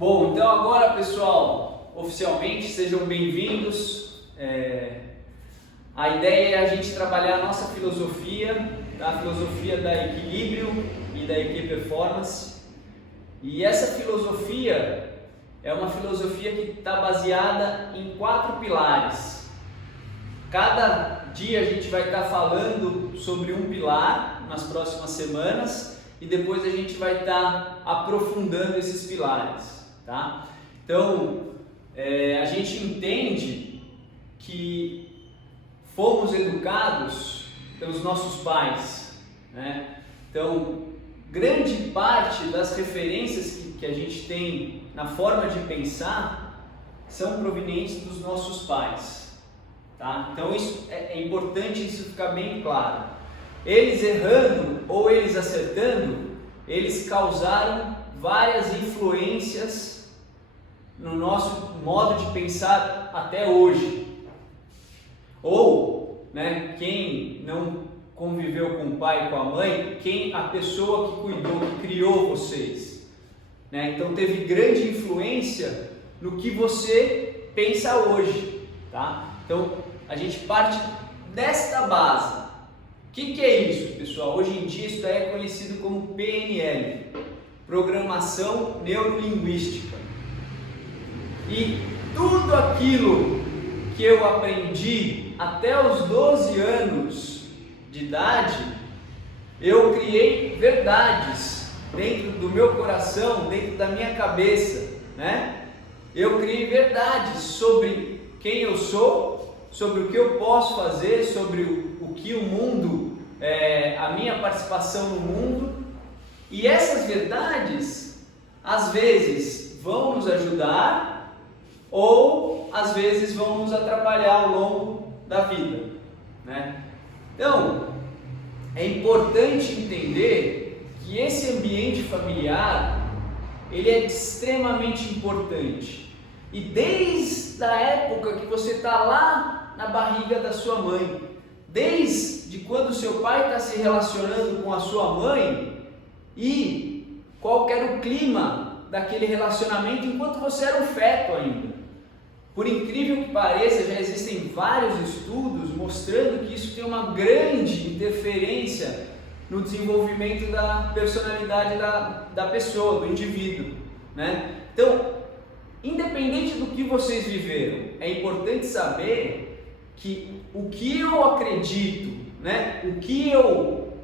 Bom, então agora, pessoal, oficialmente sejam bem-vindos. A ideia é a gente trabalhar a nossa filosofia, a filosofia da equilíbrio e da EQ Performance. E essa filosofia é uma filosofia que está baseada em 4 pilares. Cada dia a gente vai estar falando sobre um pilar nas próximas semanas e depois a gente vai estar aprofundando esses pilares. Tá? Então, a gente entende que fomos educados pelos nossos pais, né? Então, grande parte das referências que a gente tem na forma de pensar são provenientes dos nossos pais, tá? Então, isso é importante isso ficar bem claro. Eles errando ou eles acertando, eles causaram várias influências no nosso modo de pensar até hoje. Ou, né, quem não conviveu com o pai e com a mãe, a pessoa que cuidou, que criou vocês, né? Então teve grande influência no que você pensa hoje, tá? Então a gente parte desta base. O que é isso, pessoal? Hoje em dia isso é conhecido como PNL, Programação Neurolinguística. E tudo aquilo que eu aprendi até os 12 anos de idade, eu criei verdades dentro do meu coração, dentro da minha cabeça, né? Eu criei verdades sobre quem eu sou, sobre o que eu posso fazer, sobre o que o mundo, a minha participação no mundo. E essas verdades, às vezes, vão nos ajudar ou, às vezes, vão nos atrapalhar ao longo da vida, né? Então, é importante entender que esse ambiente familiar, ele é extremamente importante. E desde a época que você está lá na barriga da sua mãe, desde quando seu pai está se relacionando com a sua mãe e qual era o clima daquele relacionamento enquanto você era um feto ainda. Por incrível que pareça, já existem vários estudos mostrando que isso tem uma grande interferência no desenvolvimento da personalidade da pessoa, do indivíduo, né? Então, independente do que vocês viveram, é importante saber que o que eu acredito, né, o que eu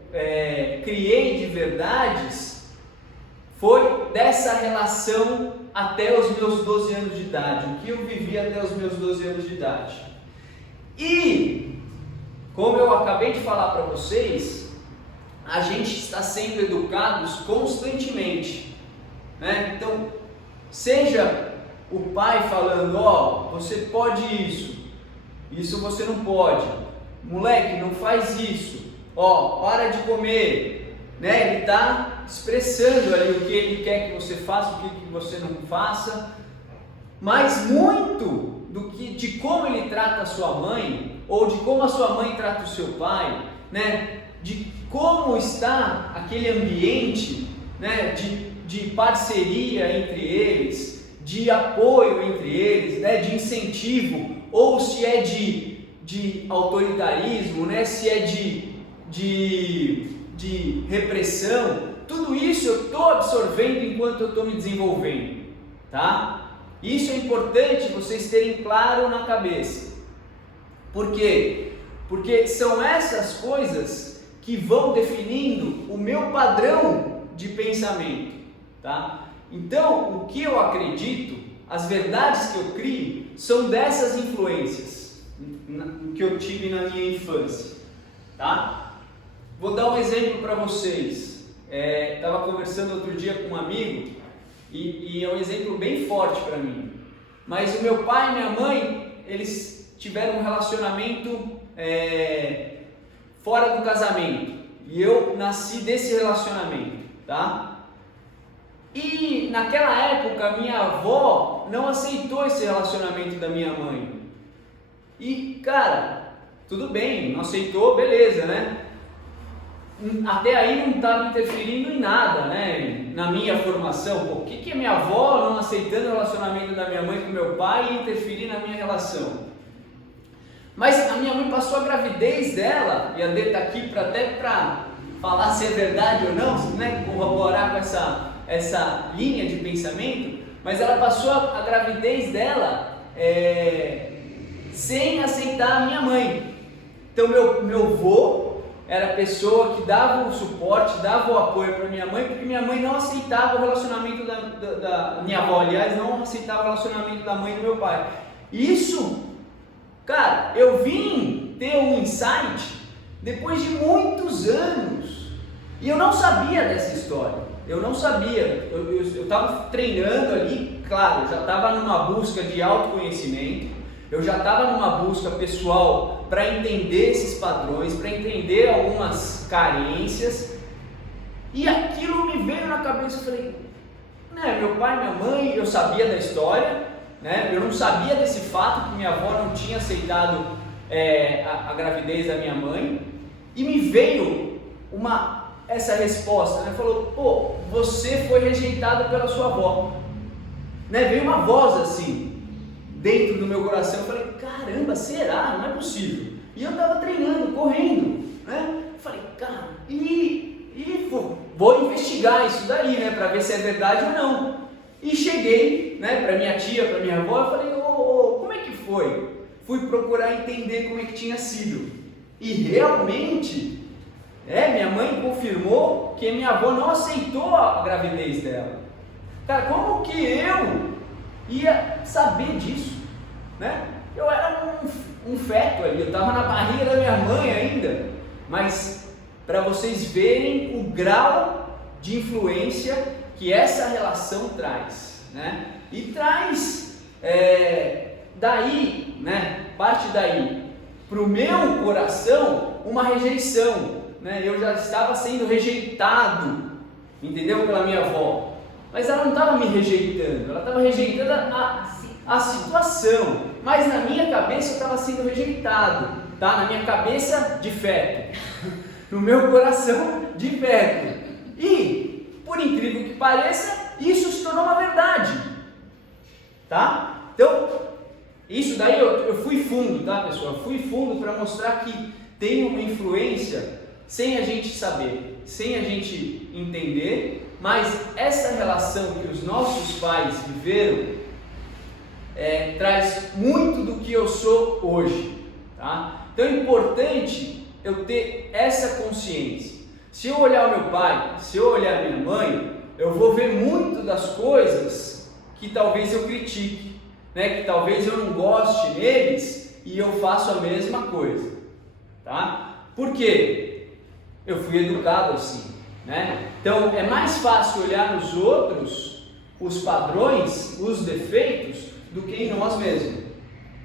criei de verdades foi dessa relação até os meus 12 anos de idade, o que eu vivi até os meus 12 anos de idade. E, como eu acabei de falar para vocês, a gente está sendo educados constantemente, né? Então, seja o pai falando, você pode isso você não pode, moleque, não faz isso, para de comer, né? Ele está expressando ali o que ele quer que você faça, o que você não faça, mas muito de como ele trata a sua mãe, ou de como a sua mãe trata o seu pai, né? De como está aquele ambiente, né? De parceria entre eles, de apoio entre eles, né? De incentivo, ou se é de autoritarismo, né? Se é de repressão. Tudo isso eu estou absorvendo enquanto eu estou me desenvolvendo, tá? Isso é importante vocês terem claro na cabeça. Por quê? Porque são essas coisas que vão definindo o meu padrão de pensamento, tá? Então, o que eu acredito, as verdades que eu crio, são dessas influências que eu tive na minha infância, tá? Vou dar um exemplo para vocês. Estava conversando outro dia com um amigo e é um exemplo bem forte para mim. Mas o meu pai e minha mãe, eles tiveram um relacionamento fora do casamento. E eu nasci desse relacionamento, tá? E naquela época, minha avó não aceitou esse relacionamento da minha mãe. E, cara, tudo bem, não aceitou, beleza, né? até aí não estava interferindo em nada, né? Na minha formação. Por que a minha avó não aceitando o relacionamento da minha mãe com meu pai ia interferir na minha relação? Mas a minha mãe passou a gravidez dela, e a Dê está aqui até para falar se é verdade ou não, né? Corroborar com essa linha de pensamento, mas ela passou a gravidez dela sem aceitar a minha mãe. Então meu avô era a pessoa que dava o suporte, dava o apoio para minha mãe, porque minha mãe não aceitava o relacionamento da minha avó, aliás, não aceitava o relacionamento da mãe do meu pai. Isso, cara, eu vim ter um insight depois de muitos anos, e eu não sabia dessa história, eu não sabia, eu estava treinando ali, claro, eu já estava numa busca de autoconhecimento, eu já estava numa busca pessoal para entender esses padrões, para entender algumas carências, e aquilo me veio na cabeça. Eu falei, né, meu pai, minha mãe, eu sabia da história, né, eu não sabia desse fato que minha avó não tinha aceitado a gravidez da minha mãe, e me veio essa resposta, né, falou, pô, você foi rejeitado pela sua avó, né, veio uma voz assim dentro do meu coração. Eu falei, caramba, será? Não é possível. E eu estava treinando, correndo, né? Eu falei, cara, vou investigar isso daí, né? Para ver se é verdade ou não. E cheguei, né? Para minha tia, para minha avó, eu falei, como é que foi? Fui procurar entender como é que tinha sido. E realmente, minha mãe confirmou que minha avó não aceitou a gravidez dela. Cara, como que eu ia saber disso, né? Eu era um feto ali, eu estava na barriga da minha mãe ainda, mas para vocês verem o grau de influência que essa relação traz, né? E traz daí, né? Parte daí para o meu coração uma rejeição, né? Eu já estava sendo rejeitado, entendeu? Pela minha avó. Mas ela não estava me rejeitando, ela estava rejeitando a situação, mas na minha cabeça eu estava sendo rejeitado, tá? Na minha cabeça de feto, no meu coração de feto. E, por incrível que pareça, isso se tornou uma verdade, tá? Então, isso daí eu fui fundo, tá, pessoal? Eu fui fundo para mostrar que tem uma influência sem a gente saber, sem a gente entender. Mas essa relação que os nossos pais viveram traz muito do que eu sou hoje, tá? Então é importante eu ter essa consciência. Se eu olhar o meu pai, se eu olhar a minha mãe, eu vou ver muito das coisas que talvez eu critique, né? Que talvez eu não goste neles e eu faço a mesma coisa, tá? Por quê? Eu fui educado assim, né? Então é mais fácil olhar nos outros os padrões, os defeitos, do que em nós mesmos,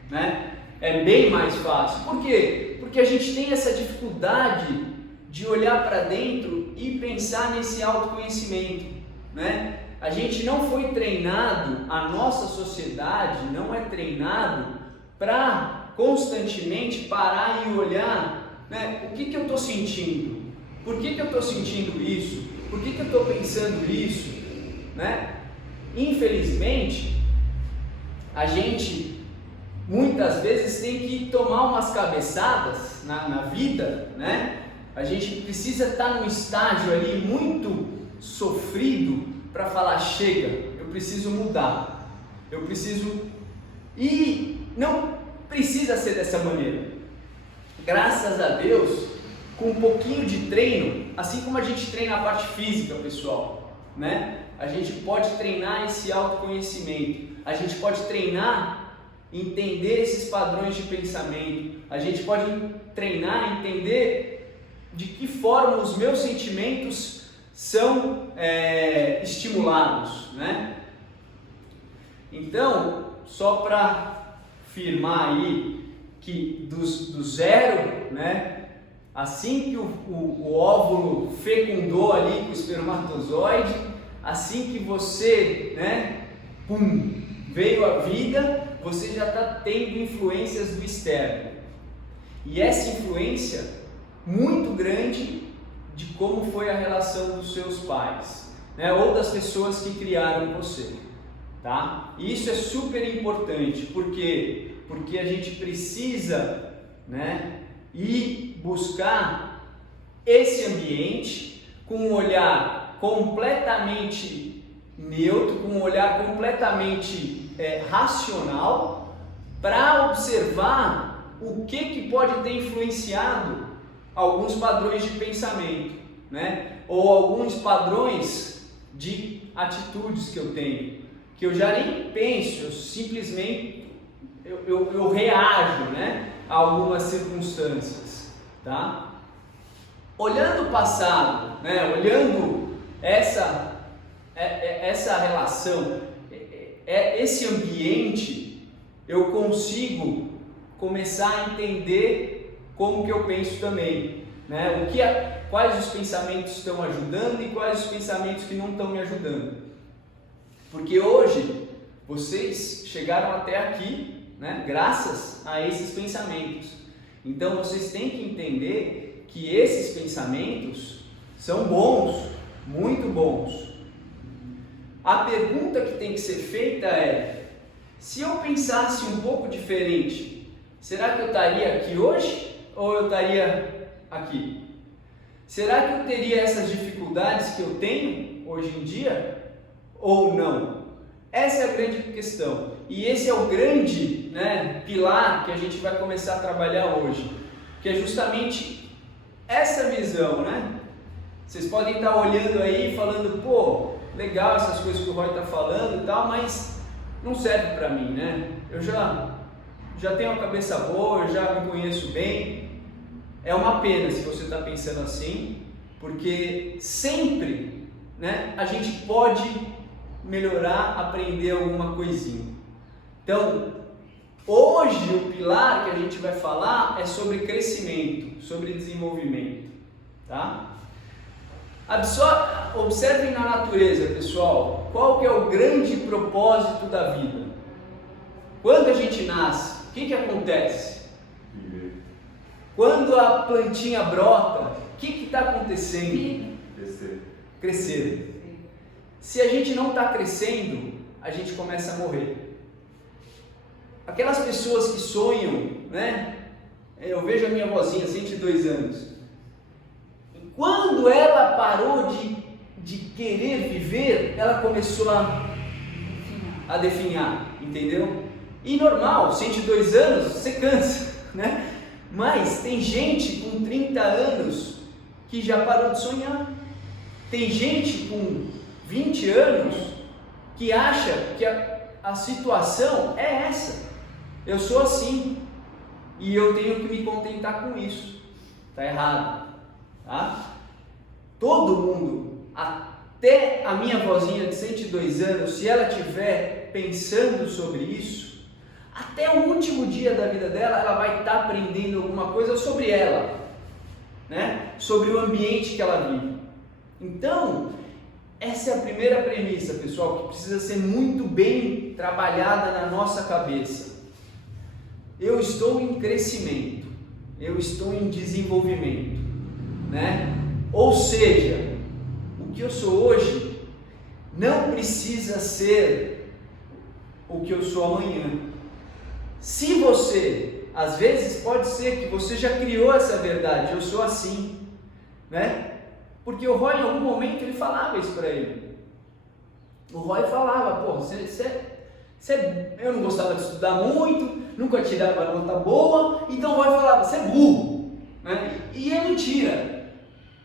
né? É bem mais fácil. Por quê? Porque a gente tem essa dificuldade de olhar para dentro e pensar nesse autoconhecimento, né? A gente não foi treinado, a nossa sociedade não é treinado para constantemente parar e olhar, né? O que eu estou sentindo? Por que eu estou sentindo isso? Por que eu estou pensando isso? Né? Infelizmente, a gente muitas vezes tem que tomar umas cabeçadas na vida, né? A gente precisa estar num estágio ali muito sofrido para falar, chega, eu preciso mudar, eu preciso... E não precisa ser dessa maneira. Graças a Deus, com um pouquinho de treino, assim como a gente treina a parte física, pessoal, né? A gente pode treinar esse autoconhecimento, a gente pode treinar, entender esses padrões de pensamento, a gente pode treinar, entender de que forma os meus sentimentos são estimulados, né? Então, só para firmar aí que do zero, né? Assim que o óvulo fecundou ali com o espermatozoide, assim que você, né, veio à vida, você já está tendo influências do externo. E essa influência muito grande de como foi a relação dos seus pais, né? Ou das pessoas que criaram você, tá? E isso é super importante, porque a gente precisa, né, ir buscar esse ambiente com um olhar completamente neutro, com um olhar completamente racional, para observar o que pode ter influenciado alguns padrões de pensamento, né? Ou alguns padrões de atitudes que eu tenho, que eu já nem penso, eu simplesmente eu reajo, né, a algumas circunstâncias, tá? Olhando o passado, né, olhando essa relação, esse ambiente, eu consigo começar a entender como que eu penso também, né? Quais os pensamentos estão ajudando e quais os pensamentos que não estão me ajudando. Porque hoje vocês chegaram até aqui, né, graças a esses pensamentos. Então vocês têm que entender que esses pensamentos são bons, muito bons. A pergunta que tem que ser feita é: se eu pensasse um pouco diferente, será que eu estaria aqui hoje ou eu estaria aqui? Será que eu teria essas dificuldades que eu tenho hoje em dia ou não? Essa é a grande questão. E esse é o grande, né, pilar que a gente vai começar a trabalhar hoje, que é justamente essa visão, né? Vocês podem estar olhando aí e falando, pô, legal essas coisas que o Roy está falando e tal, mas não serve para mim, né? Eu já tenho uma cabeça boa, eu já me conheço bem. É uma pena se você está pensando assim, porque sempre, né, a gente pode melhorar, aprender alguma coisinha. Então, hoje o pilar que a gente vai falar é sobre crescimento, sobre desenvolvimento, tá? Observem na natureza, pessoal, qual que é o grande propósito da vida. Quando a gente nasce, o que acontece? Quando a plantinha brota, o que está acontecendo? Crescer. Se a gente não está crescendo, a gente começa a morrer. Aquelas pessoas que sonham, né? Eu vejo a minha vozinha, 102 anos. Quando ela parou de querer viver, ela começou a definhar, entendeu? E normal, 102 anos, você cansa, né? Mas tem gente com 30 anos que já parou de sonhar. Tem gente com 20 anos que acha que a situação é essa. Eu sou assim e eu tenho que me contentar com isso. Tá errado, tá? Todo mundo, até a minha vozinha de 102 anos, se ela estiver pensando sobre isso, até o último dia da vida dela, ela vai estar aprendendo alguma coisa sobre ela, né? Sobre o ambiente que ela vive. Então, essa é a primeira premissa, pessoal, que precisa ser muito bem trabalhada na nossa cabeça. Eu estou em crescimento, eu estou em desenvolvimento, né? Ou seja, o que eu sou hoje não precisa ser o que eu sou amanhã. Se você, às vezes pode ser que você já criou essa verdade, eu sou assim, né? Porque o Roy, em algum momento, ele falava isso para ele. O Roy falava, pô, eu não gostava de estudar muito, nunca tirava nota boa, então o Roy falava, você é burro, né? E é mentira.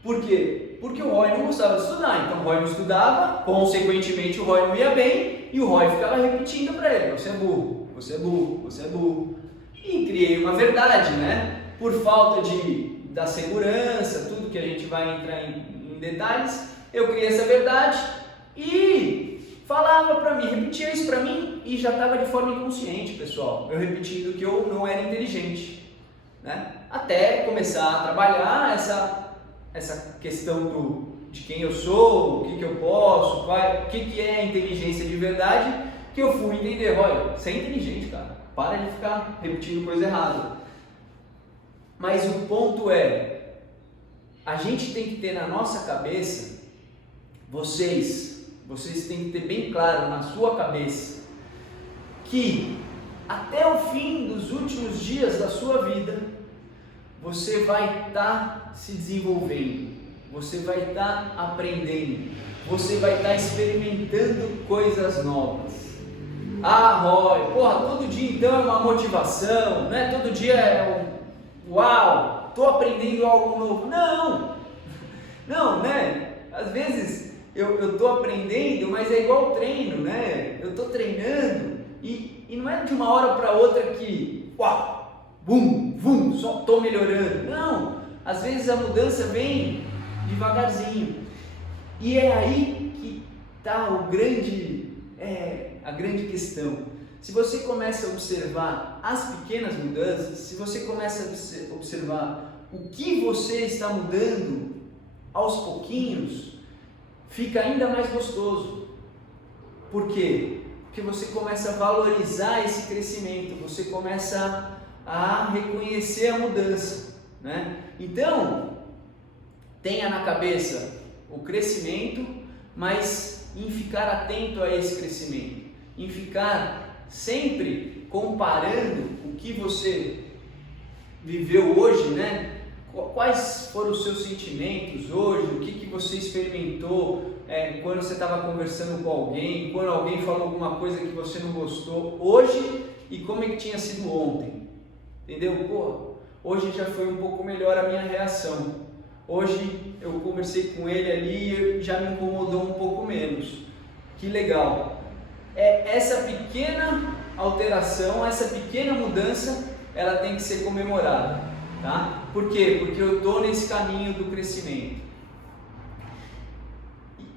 Por quê? Porque o Roy não gostava de estudar, então o Roy não estudava, consequentemente o Roy não ia bem, e o Roy ficava repetindo para ele, você é burro, você é burro, você é burro. E criei uma verdade, né? Por falta da segurança, tudo que a gente vai entrar em detalhes, eu criei essa verdade e falava para mim, repetia isso para mim e já estava de forma inconsciente, pessoal, eu repetindo que eu não era inteligente, né? Até começar a trabalhar essa questão de quem eu sou, o que eu posso, o que é inteligência de verdade, que eu fui entender, olha, você é inteligente, cara, para de ficar repetindo coisa errada. Mas o ponto é, a gente tem que ter na nossa cabeça, vocês têm que ter bem claro na sua cabeça, que até o fim dos últimos dias da sua vida, você vai estar se desenvolvendo, você vai estar aprendendo, você vai estar experimentando coisas novas. Ah, Roy, porra, todo dia então é uma motivação, né? Todo dia é uau, estou aprendendo algo novo. Não, né? Às vezes eu estou aprendendo, mas é igual treino, né? Eu estou treinando e não é de uma hora para outra que, uau, bum, só estou melhorando. Não, às vezes a mudança vem devagarzinho. E é aí que está a grande questão. Se você começa a observar as pequenas mudanças, se você começa a observar o que você está mudando aos pouquinhos, fica ainda mais gostoso. Por quê? Porque você começa a valorizar esse crescimento, você começa a reconhecer a mudança, né? Então, tenha na cabeça o crescimento, mas em ficar atento a esse crescimento, em ficar sempre comparando o que você viveu hoje, né? Quais foram os seus sentimentos hoje, o que você experimentou quando você estava conversando com alguém, quando alguém falou alguma coisa que você não gostou hoje e como é que tinha sido ontem, entendeu? Pô, hoje já foi um pouco melhor a minha reação. Hoje eu conversei com ele ali e já me incomodou um pouco menos. Que legal! Essa pequena alteração, essa pequena mudança, ela tem que ser comemorada, tá? Por quê? Porque eu estou nesse caminho do crescimento.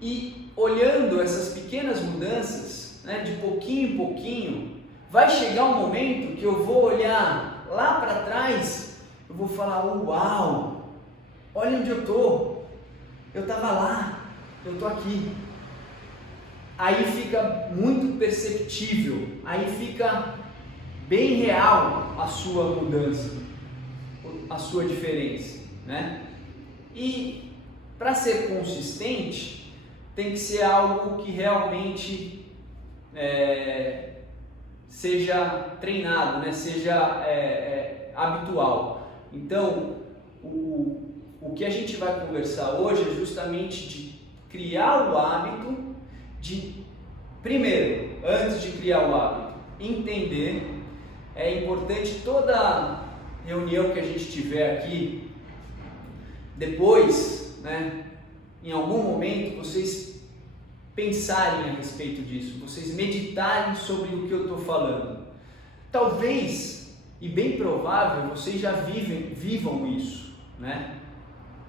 E olhando essas pequenas mudanças, né, de pouquinho em pouquinho, vai chegar um momento que eu vou olhar lá para trás, eu vou falar, uau! Olha onde eu estou, eu estava lá, eu estou aqui. Aí fica muito perceptível, aí fica bem real a sua mudança, a sua diferença, né? E para ser consistente, tem que ser algo que realmente seja treinado, né? Seja habitual. Então, o que a gente vai conversar hoje é justamente de criar o hábito de, primeiro, antes de criar o hábito, entender. É importante toda reunião que a gente tiver aqui, depois, né, em algum momento, vocês pensarem a respeito disso, vocês meditarem sobre o que eu estou falando. Talvez, e bem provável, vocês já vivam isso, né?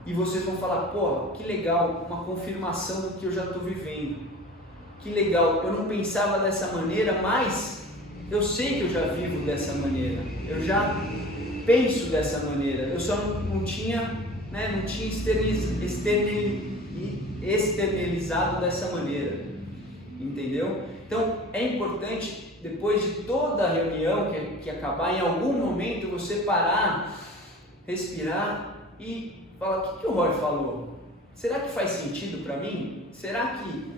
E vocês vão falar, pô, que legal, uma confirmação do que eu já estou vivendo. Que legal, eu não pensava dessa maneira, mas eu sei que eu já vivo dessa maneira. Eu já penso dessa maneira. Eu só não tinha externalizado dessa maneira. Entendeu? Então, é importante, depois de toda a reunião que acabar, em algum momento você parar, respirar e fala, o que o Roy falou? Será que faz sentido para mim? Será que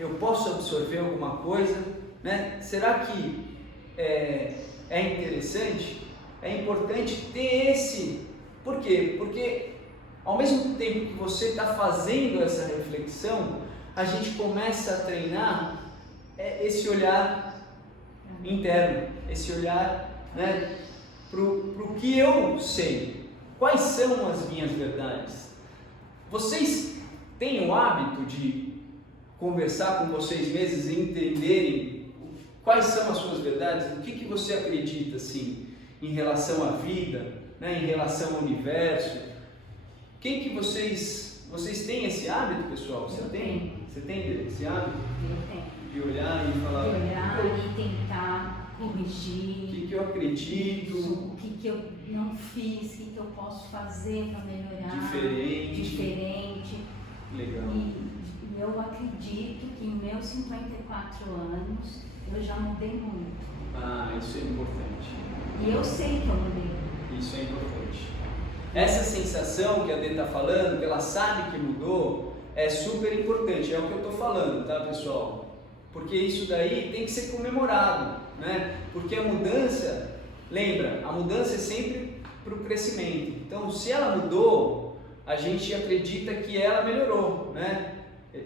eu posso absorver alguma coisa? Né? Será que é interessante? É importante ter esse... Por quê? Porque ao mesmo tempo que você está fazendo essa reflexão, a gente começa a treinar esse olhar interno, esse olhar, né, para o que eu sei. Quais são as minhas verdades? Vocês têm o hábito de conversar com vocês mesmos e entenderem quais são as suas verdades? O que você acredita assim, em relação à vida, né, em relação ao universo? Quem que vocês têm esse hábito, pessoal? Você tem esse hábito? Eu tenho. De olhar e falar... De olhar e tentar corrigir. O que eu acredito? O que eu não fiz, o que eu posso fazer para melhorar. Diferente. Legal. E eu acredito que em meus 54 anos eu já mudei muito. Ah, isso é importante. E eu sei que eu mudei. Isso é importante. Essa sensação que a Dê está falando, que ela sabe que mudou, é super importante, é o que eu estou falando, tá, pessoal? Porque isso daí tem que ser comemorado, né? Porque a mudança, lembra, a mudança é sempre para o crescimento. Então, se ela mudou, a gente acredita que ela melhorou, né?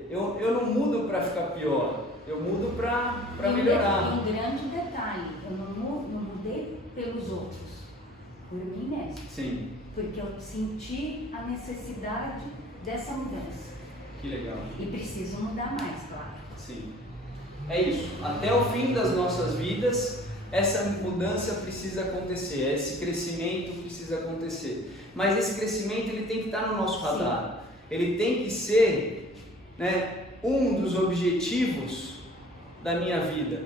Eu não mudo para ficar pior, eu mudo para melhorar. Um grande detalhe, eu não mudei pelos outros, por mim mesmo. Sim. Porque eu senti a necessidade dessa mudança. Que legal. E preciso mudar mais, claro. Sim. É isso. Até o fim das nossas vidas, essa mudança precisa acontecer, esse crescimento precisa acontecer. Mas esse crescimento ele tem que estar no nosso radar. Ele tem que ser, né, um dos objetivos da minha vida.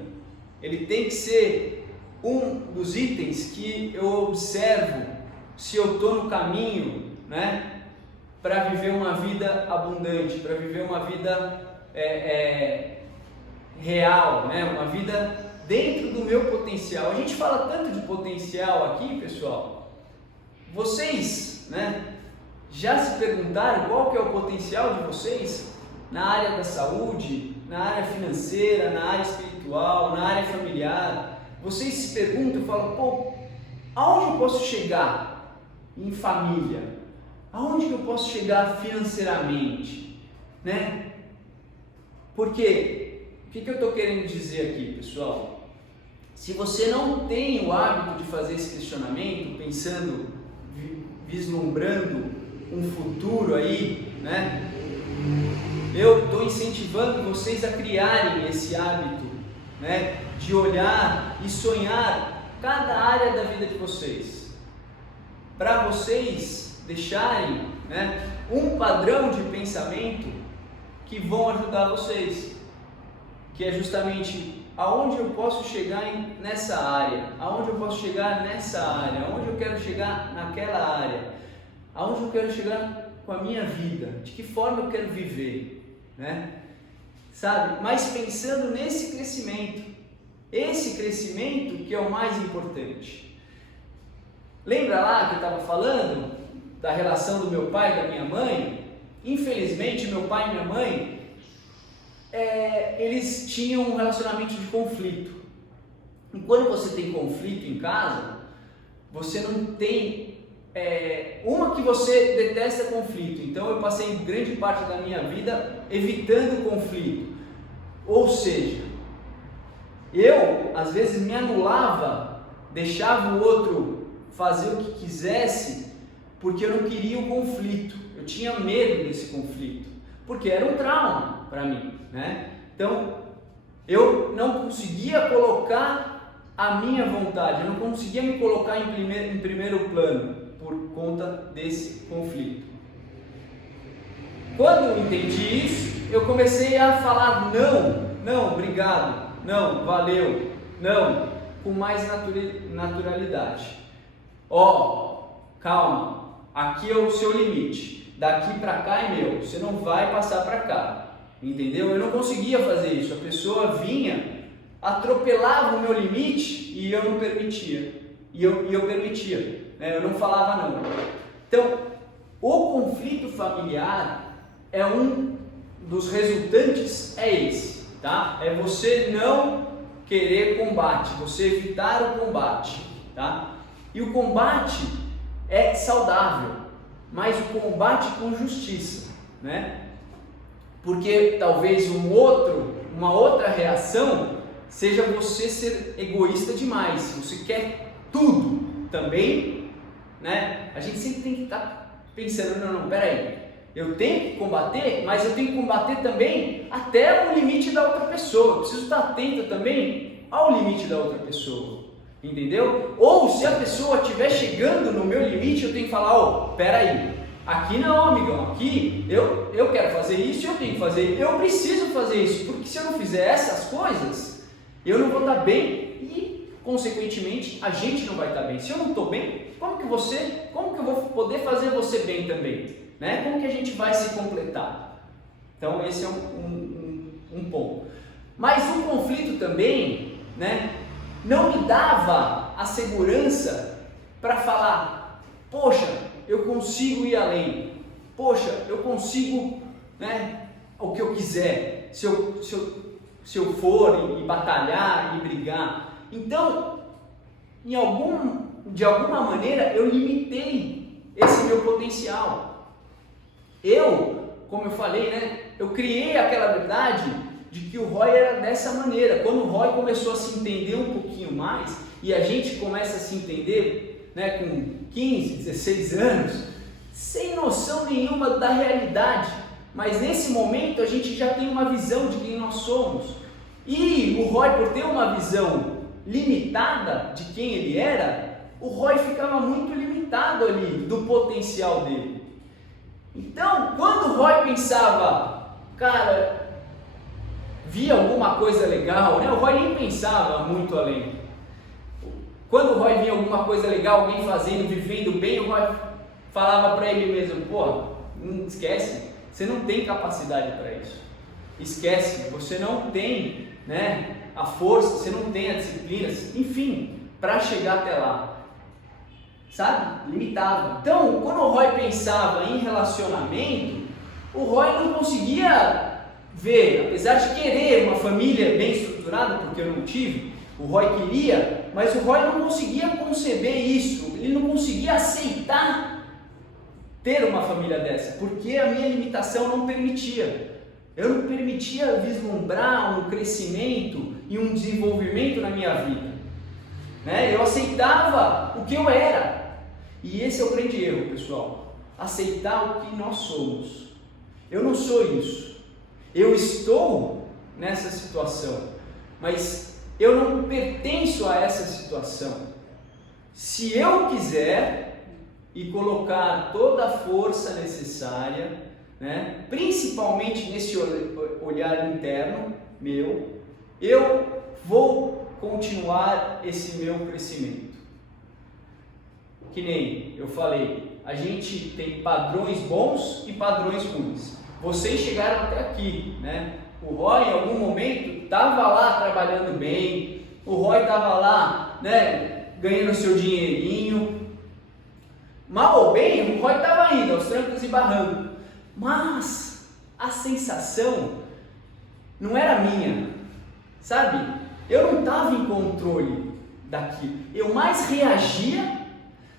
Ele tem que ser um dos itens que eu observo se eu estou no caminho, né, para viver uma vida abundante, para viver uma vida real, né, uma vida dentro do meu potencial. A gente fala tanto de potencial aqui, pessoal. Vocês, né, já se perguntaram qual que é o potencial de vocês na área da saúde, na área financeira, na área espiritual, na área familiar? Vocês se perguntam e falam, pô, aonde eu posso chegar em família? Aonde que eu posso chegar financeiramente, né? Porque, o que eu estou querendo dizer aqui, pessoal? Se você não tem o hábito de fazer esse questionamento, pensando, vislumbrando um futuro aí, né? Eu estou incentivando vocês a criarem esse hábito, né? De olhar e sonhar cada área da vida de vocês, para vocês deixarem, né, um padrão de pensamento que vão ajudar vocês, que é justamente aonde eu posso chegar nessa área, aonde eu posso chegar nessa área, aonde eu quero chegar naquela área, aonde eu quero chegar com a minha vida, de que forma eu quero viver, né? Sabe? Mas pensando nesse crescimento, esse crescimento que é o mais importante. Lembra lá que eu estava falando da relação do meu pai e da minha mãe? Infelizmente, meu pai e minha mãe, eles tinham um relacionamento de conflito. E quando você tem conflito em casa, você não tem... uma que você detesta conflito. Então eu passei grande parte da minha vida evitando conflito. Ou seja, eu às vezes me anulava, deixava o outro fazer o que quisesse, porque eu não queria o conflito. Eu tinha medo desse conflito, porque era um trauma para mim, né? Então eu não conseguia colocar a minha vontade, eu não conseguia me colocar em primeiro plano por conta desse conflito. Quando eu entendi isso, eu comecei a falar não, obrigado, não, valeu, não, com mais naturalidade. Calma, aqui é o seu limite, daqui para cá é meu, você não vai passar para cá, entendeu? Eu não conseguia fazer isso, a pessoa vinha, atropelava o meu limite e eu não permitia, e eu permitia, né? Eu não falava não. Então, o conflito familiar é um dos resultantes, esse, tá? É você não querer combate, você evitar o combate, tá? E o combate é saudável, mas o combate com justiça, né? Porque talvez uma outra reação seja você ser egoísta demais, você quer tudo também, né? A gente sempre tem que estar pensando, não, peraí, eu tenho que combater, mas eu tenho que combater também até o limite da outra pessoa, eu preciso estar atento também ao limite da outra pessoa, entendeu? Ou se a pessoa estiver chegando no meu limite, eu tenho que falar, peraí, aqui não, amigão, aqui eu quero fazer isso, eu tenho que fazer, eu preciso fazer isso, porque se eu não fizer essas coisas, eu não vou estar bem e, consequentemente, a gente não vai estar bem. Se eu não estou bem, como que eu vou poder fazer você bem também? Né? Como que a gente vai se completar? Então, esse é um ponto. Mas o conflito também, né, não me dava a segurança para falar, poxa, eu consigo ir além. Poxa, eu consigo, né, o que eu quiser, se eu for e batalhar e brigar. Então, de alguma maneira, eu limitei esse meu potencial. Como eu falei, né, eu criei aquela verdade de que o Roy era dessa maneira. Quando o Roy começou a se entender um pouquinho mais, e a gente começa a se entender, né, com 15, 16 anos, sem noção nenhuma da realidade, mas nesse momento a gente já tem uma visão de quem nós somos. E o Roy, por ter uma visão limitada de quem ele era, o Roy ficava muito limitado ali do potencial dele. Então, quando o Roy pensava, cara, via alguma coisa legal, né? O Roy nem pensava muito além. Quando o Roy via alguma coisa legal, alguém fazendo, vivendo bem, o Roy falava para ele mesmo, pô, não esquece, você não tem capacidade para isso. Esquece, você não tem, né, a força, você não tem a disciplina, enfim, para chegar até lá. Sabe? Limitado. Então, quando o Roy pensava em relacionamento, o Roy não conseguia ver, apesar de querer uma família bem estruturada, porque eu não tive, o Roy queria, mas o Roy não conseguia conceber isso, ele não conseguia aceitar ter uma família dessa, porque a minha limitação não permitia. Eu não permitia vislumbrar um crescimento e um desenvolvimento na minha vida, né? Eu aceitava o que eu era, e esse é o grande erro, pessoal, aceitar o que nós somos. Eu não sou isso, eu estou nessa situação, mas eu não pertenço a essa situação. Se eu quiser e colocar toda a força necessária, né, principalmente nesse olhar interno meu, eu vou continuar esse meu crescimento. Que nem eu falei, a gente tem padrões bons e padrões ruins. Vocês chegaram até aqui, né? O Roy em algum momento estava lá trabalhando bem, o Roy estava lá, né, ganhando seu dinheirinho. Mal ou bem, o Roy estava indo aos trancos e barrancos. Mas a sensação não era minha, sabe? Eu não estava em controle daquilo. Eu mais reagia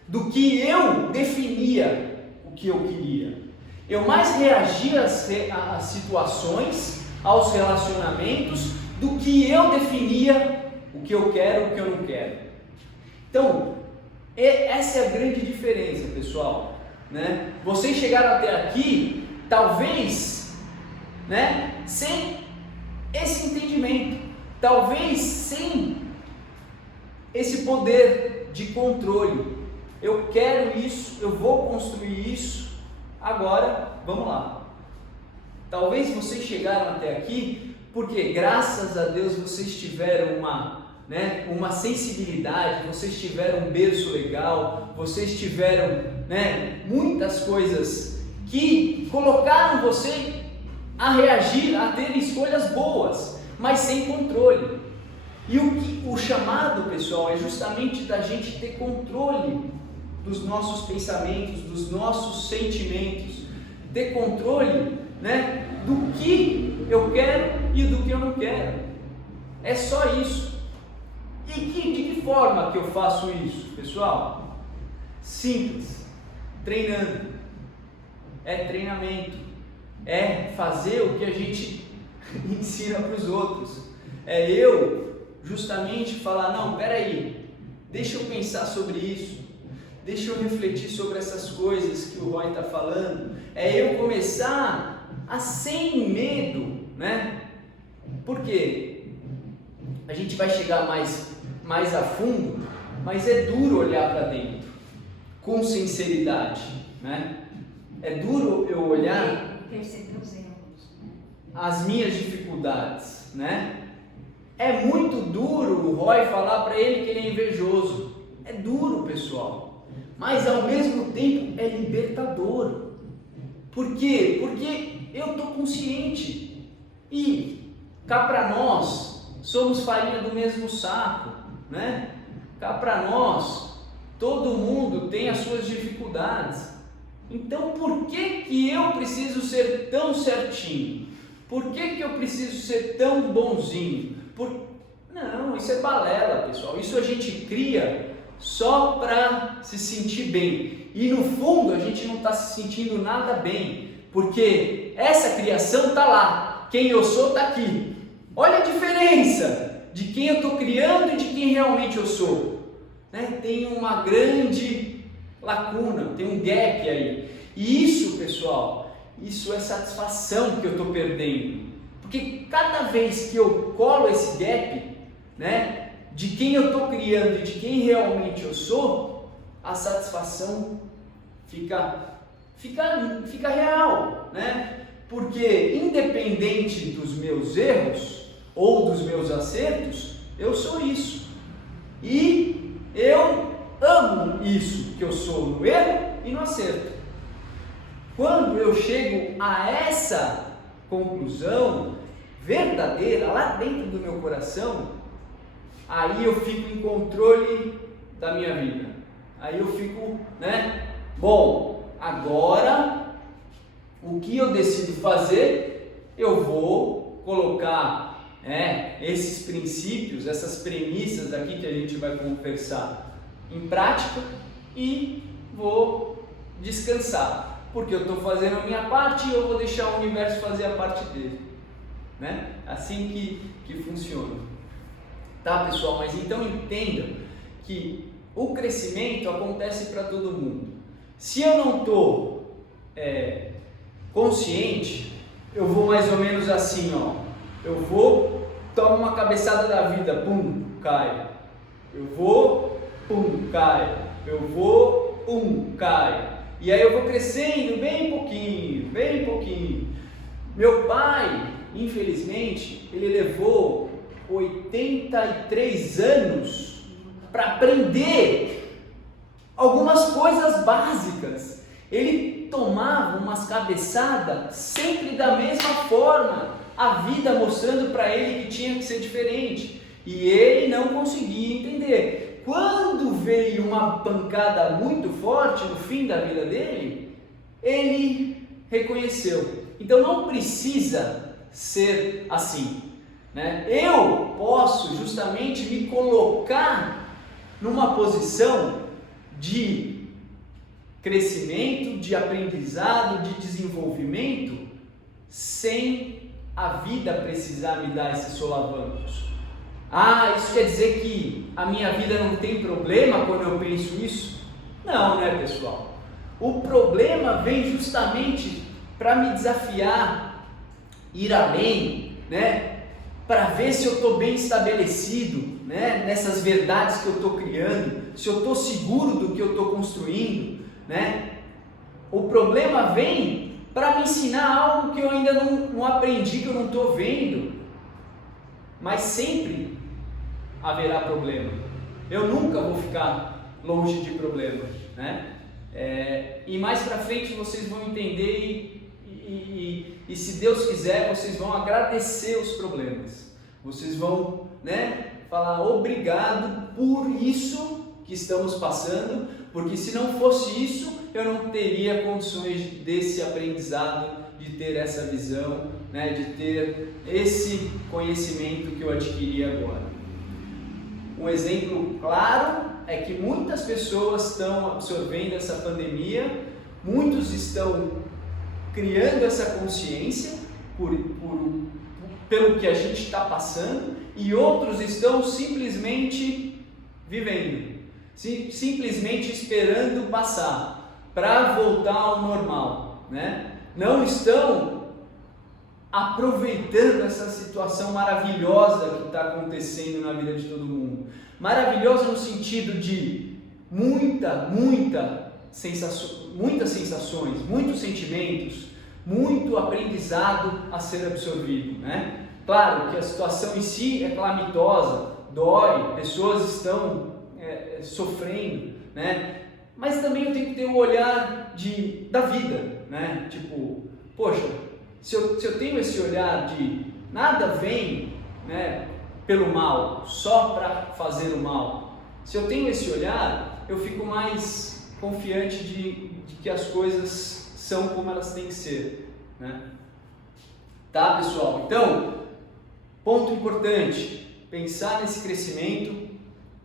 do que eu definia o que eu queria. Eu mais reagia às situações, aos relacionamentos, do que eu definia o que eu quero e o que eu não quero. Então, essa é a grande diferença, pessoal, né? Vocês chegaram até aqui, talvez, né, sem esse entendimento, talvez sem esse poder de controle. Eu quero isso, eu vou construir isso, agora vamos lá. Talvez vocês chegaram até aqui porque graças a Deus vocês tiveram uma sensibilidade, vocês tiveram um berço legal, vocês tiveram, né, muitas coisas que colocaram você a reagir, a ter escolhas boas, mas sem controle. E o chamado, pessoal, é justamente da gente ter controle dos nossos pensamentos, dos nossos sentimentos, ter controle, né, do que eu quero e do que eu não quero. É só isso. E de que forma que eu faço isso, pessoal? Simples, treinando. É treinamento, é fazer o que a gente ensina para os outros. É eu justamente falar, não, peraí, deixa eu pensar sobre isso, deixa eu refletir sobre essas coisas que o Roy está falando. É eu começar a sem medo, né? Porque a gente vai chegar mais a fundo, mas é duro olhar para dentro, com sinceridade, né? É duro eu olhar perceber os erros, né? As minhas dificuldades, né? É muito duro o Roy falar para ele que ele é invejoso. É duro, pessoal, mas ao mesmo tempo é libertador. Por quê? Porque eu estou consciente e cá para nós somos farinha do mesmo saco, né? Cá para nós todo mundo tem as suas dificuldades. Então por que eu preciso ser tão certinho? Por que eu preciso ser tão bonzinho? Não, isso é balela, pessoal. Isso a gente cria só para se sentir bem. E no fundo a gente não está se sentindo nada bem, porque essa criação está lá. Quem eu sou está aqui. Olha a diferença de quem eu estou criando e de quem realmente eu sou. Né? Tem uma grande lacuna, tem um gap aí. E isso, pessoal, isso é satisfação que eu estou perdendo. Porque cada vez que eu colo esse gap, né, de quem eu estou criando e de quem realmente eu sou, a satisfação fica real, né? Porque independente dos meus erros ou dos meus acertos, eu sou isso. E eu amo isso que eu sou no erro e no acerto. Quando eu chego a essa conclusão verdadeira lá dentro do meu coração, aí eu fico em controle da minha vida. Aí eu fico, né? Bom, agora o que eu decido fazer, eu vou colocar esses princípios, essas premissas aqui que a gente vai conversar em prática e vou descansar. Porque eu estou fazendo a minha parte e eu vou deixar o universo fazer a parte dele. Né? Assim que funciona. Tá, pessoal? Mas então entendam que o crescimento acontece para todo mundo. Se eu não estou consciente, eu vou mais ou menos assim, ó. Eu vou, tomo uma cabeçada da vida, pum, cai. Eu vou, pum, cai. Eu vou, pum, cai. E aí eu vou crescendo bem pouquinho, bem pouquinho. Meu pai, infelizmente, ele levou 83 anos para aprender algumas coisas básicas. Ele tomava umas cabeçadas sempre da mesma forma, a vida mostrando para ele que tinha que ser diferente. E ele não conseguia entender. Quando veio uma pancada muito forte no fim da vida dele, ele reconheceu. Então não precisa ser assim, né? Eu posso justamente me colocar numa posição de crescimento, de aprendizado, de desenvolvimento, sem a vida precisar me dar esses solavancos. Ah, isso quer dizer que a minha vida não tem problema quando eu penso isso? Não, né, pessoal? O problema vem justamente para me desafiar, ir além, né? Para ver se eu estou bem estabelecido, né? Nessas verdades que eu estou criando, se eu estou seguro do que eu estou construindo, né? O problema vem para me ensinar algo que eu ainda não aprendi, que eu não estou vendo. Mas sempre haverá problema. Eu nunca vou ficar longe de problema, né? E mais para frente vocês vão entender e se Deus quiser, vocês vão agradecer os problemas. Vocês vão, né, falar obrigado por isso que estamos passando, porque se não fosse isso, eu não teria condições desse aprendizado, de ter essa visão, né, de ter esse conhecimento que eu adquiri agora. Um exemplo claro é que muitas pessoas estão absorvendo essa pandemia, muitos estão criando essa consciência pelo que a gente está passando e outros estão simplesmente vivendo, simplesmente esperando passar para voltar ao normal, né? Não estão aproveitando essa situação maravilhosa que está acontecendo na vida de todo mundo. Maravilhosa no sentido de muitas sensações, muitos sentimentos, muito aprendizado a ser absorvido, né? Claro que a situação em si é calamitosa, dói, pessoas estão sofrendo, né? Mas também eu tenho que ter um olhar da vida, né? Tipo, poxa, se eu tenho esse olhar de nada vem, né, pelo mal, só para fazer o mal. Se eu tenho esse olhar, eu fico mais confiante de que as coisas são como elas têm que ser, né? Tá, pessoal? Então, ponto importante, pensar nesse crescimento.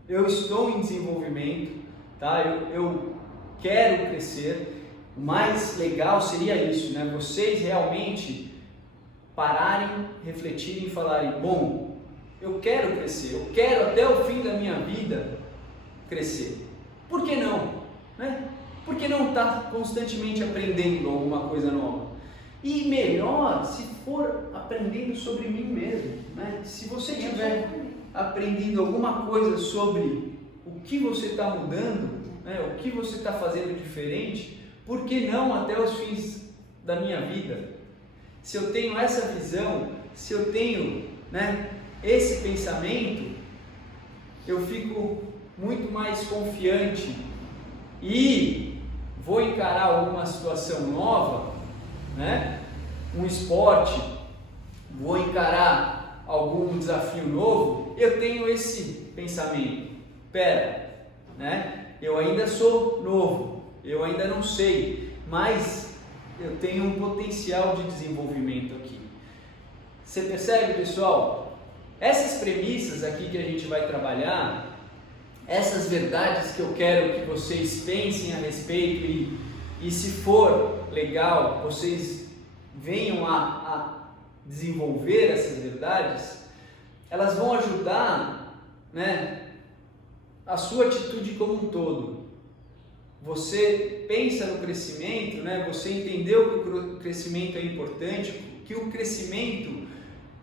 Eu estou em desenvolvimento, tá? Eu quero crescer. O mais legal seria isso, né? Vocês realmente pararem, refletirem e falarem, bom, eu quero crescer, eu quero até o fim da minha vida crescer. Por que não? Né? Por que não estar constantemente aprendendo alguma coisa nova? E melhor, se for aprendendo sobre mim mesmo, né? Se você estiver aprendendo alguma coisa sobre o que você está mudando, né? O que você está fazendo diferente, por que não até os fins da minha vida? Se eu tenho essa visão, se eu tenho, né, esse pensamento, eu fico muito mais confiante e vou encarar alguma situação nova, né? Um esporte, vou encarar algum desafio novo, eu tenho esse pensamento, pera, né? Eu ainda sou novo, eu ainda não sei, mas eu tenho um potencial de desenvolvimento aqui. Você percebe, pessoal? Essas premissas aqui que a gente vai trabalhar, essas verdades que eu quero que vocês pensem a respeito e se for legal, vocês venham a desenvolver essas verdades, elas vão ajudar, né, a sua atitude como um todo. Você pensa no crescimento, né, você entendeu que o crescimento é importante, que o crescimento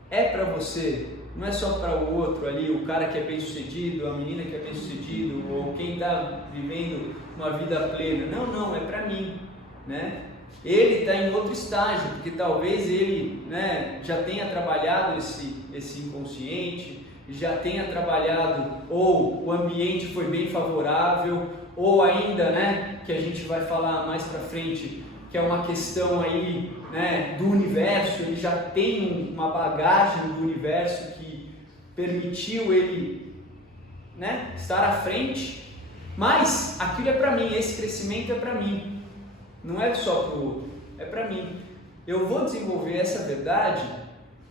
é para você, não é só para o outro ali, o cara que é bem sucedido, a menina que é bem sucedido, ou quem está vivendo uma vida plena. Não, é para mim, né? Ele está em outro estágio, porque talvez ele, né, já tenha trabalhado esse inconsciente, já tenha trabalhado, ou o ambiente foi bem favorável, ou ainda, né, que a gente vai falar mais para frente, que é uma questão aí, né, do universo. Ele já tem uma bagagem do universo que permitiu ele, né, estar à frente, mas aquilo é para mim, esse crescimento é para mim, não é só para o outro, é para mim. Eu vou desenvolver essa verdade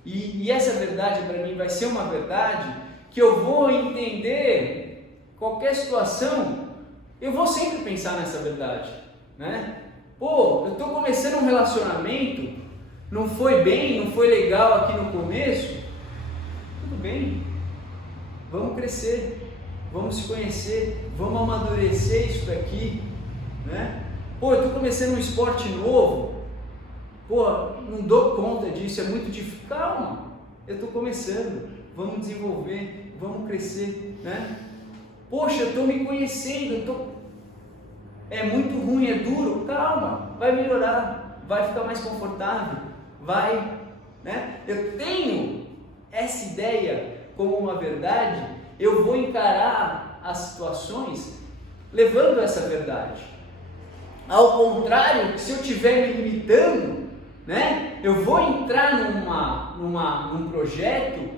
e essa verdade para mim vai ser uma verdade que eu vou entender qualquer situação, eu vou sempre pensar nessa verdade, né? Pô, eu estou começando um relacionamento, não foi bem, não foi legal aqui no começo, tudo bem, vamos crescer, vamos se conhecer, vamos amadurecer isso daqui, né? Pô, eu estou começando um esporte novo, pô, não dou conta disso, é muito difícil. Calma, eu estou começando, vamos desenvolver, vamos crescer, né? Poxa, eu estou me conhecendo, é muito ruim, é duro, calma, vai melhorar, vai ficar mais confortável, vai, né? Eu tenho essa ideia como uma verdade, eu vou encarar as situações levando essa verdade. Ao contrário, se eu estiver me limitando, né, eu vou entrar num projeto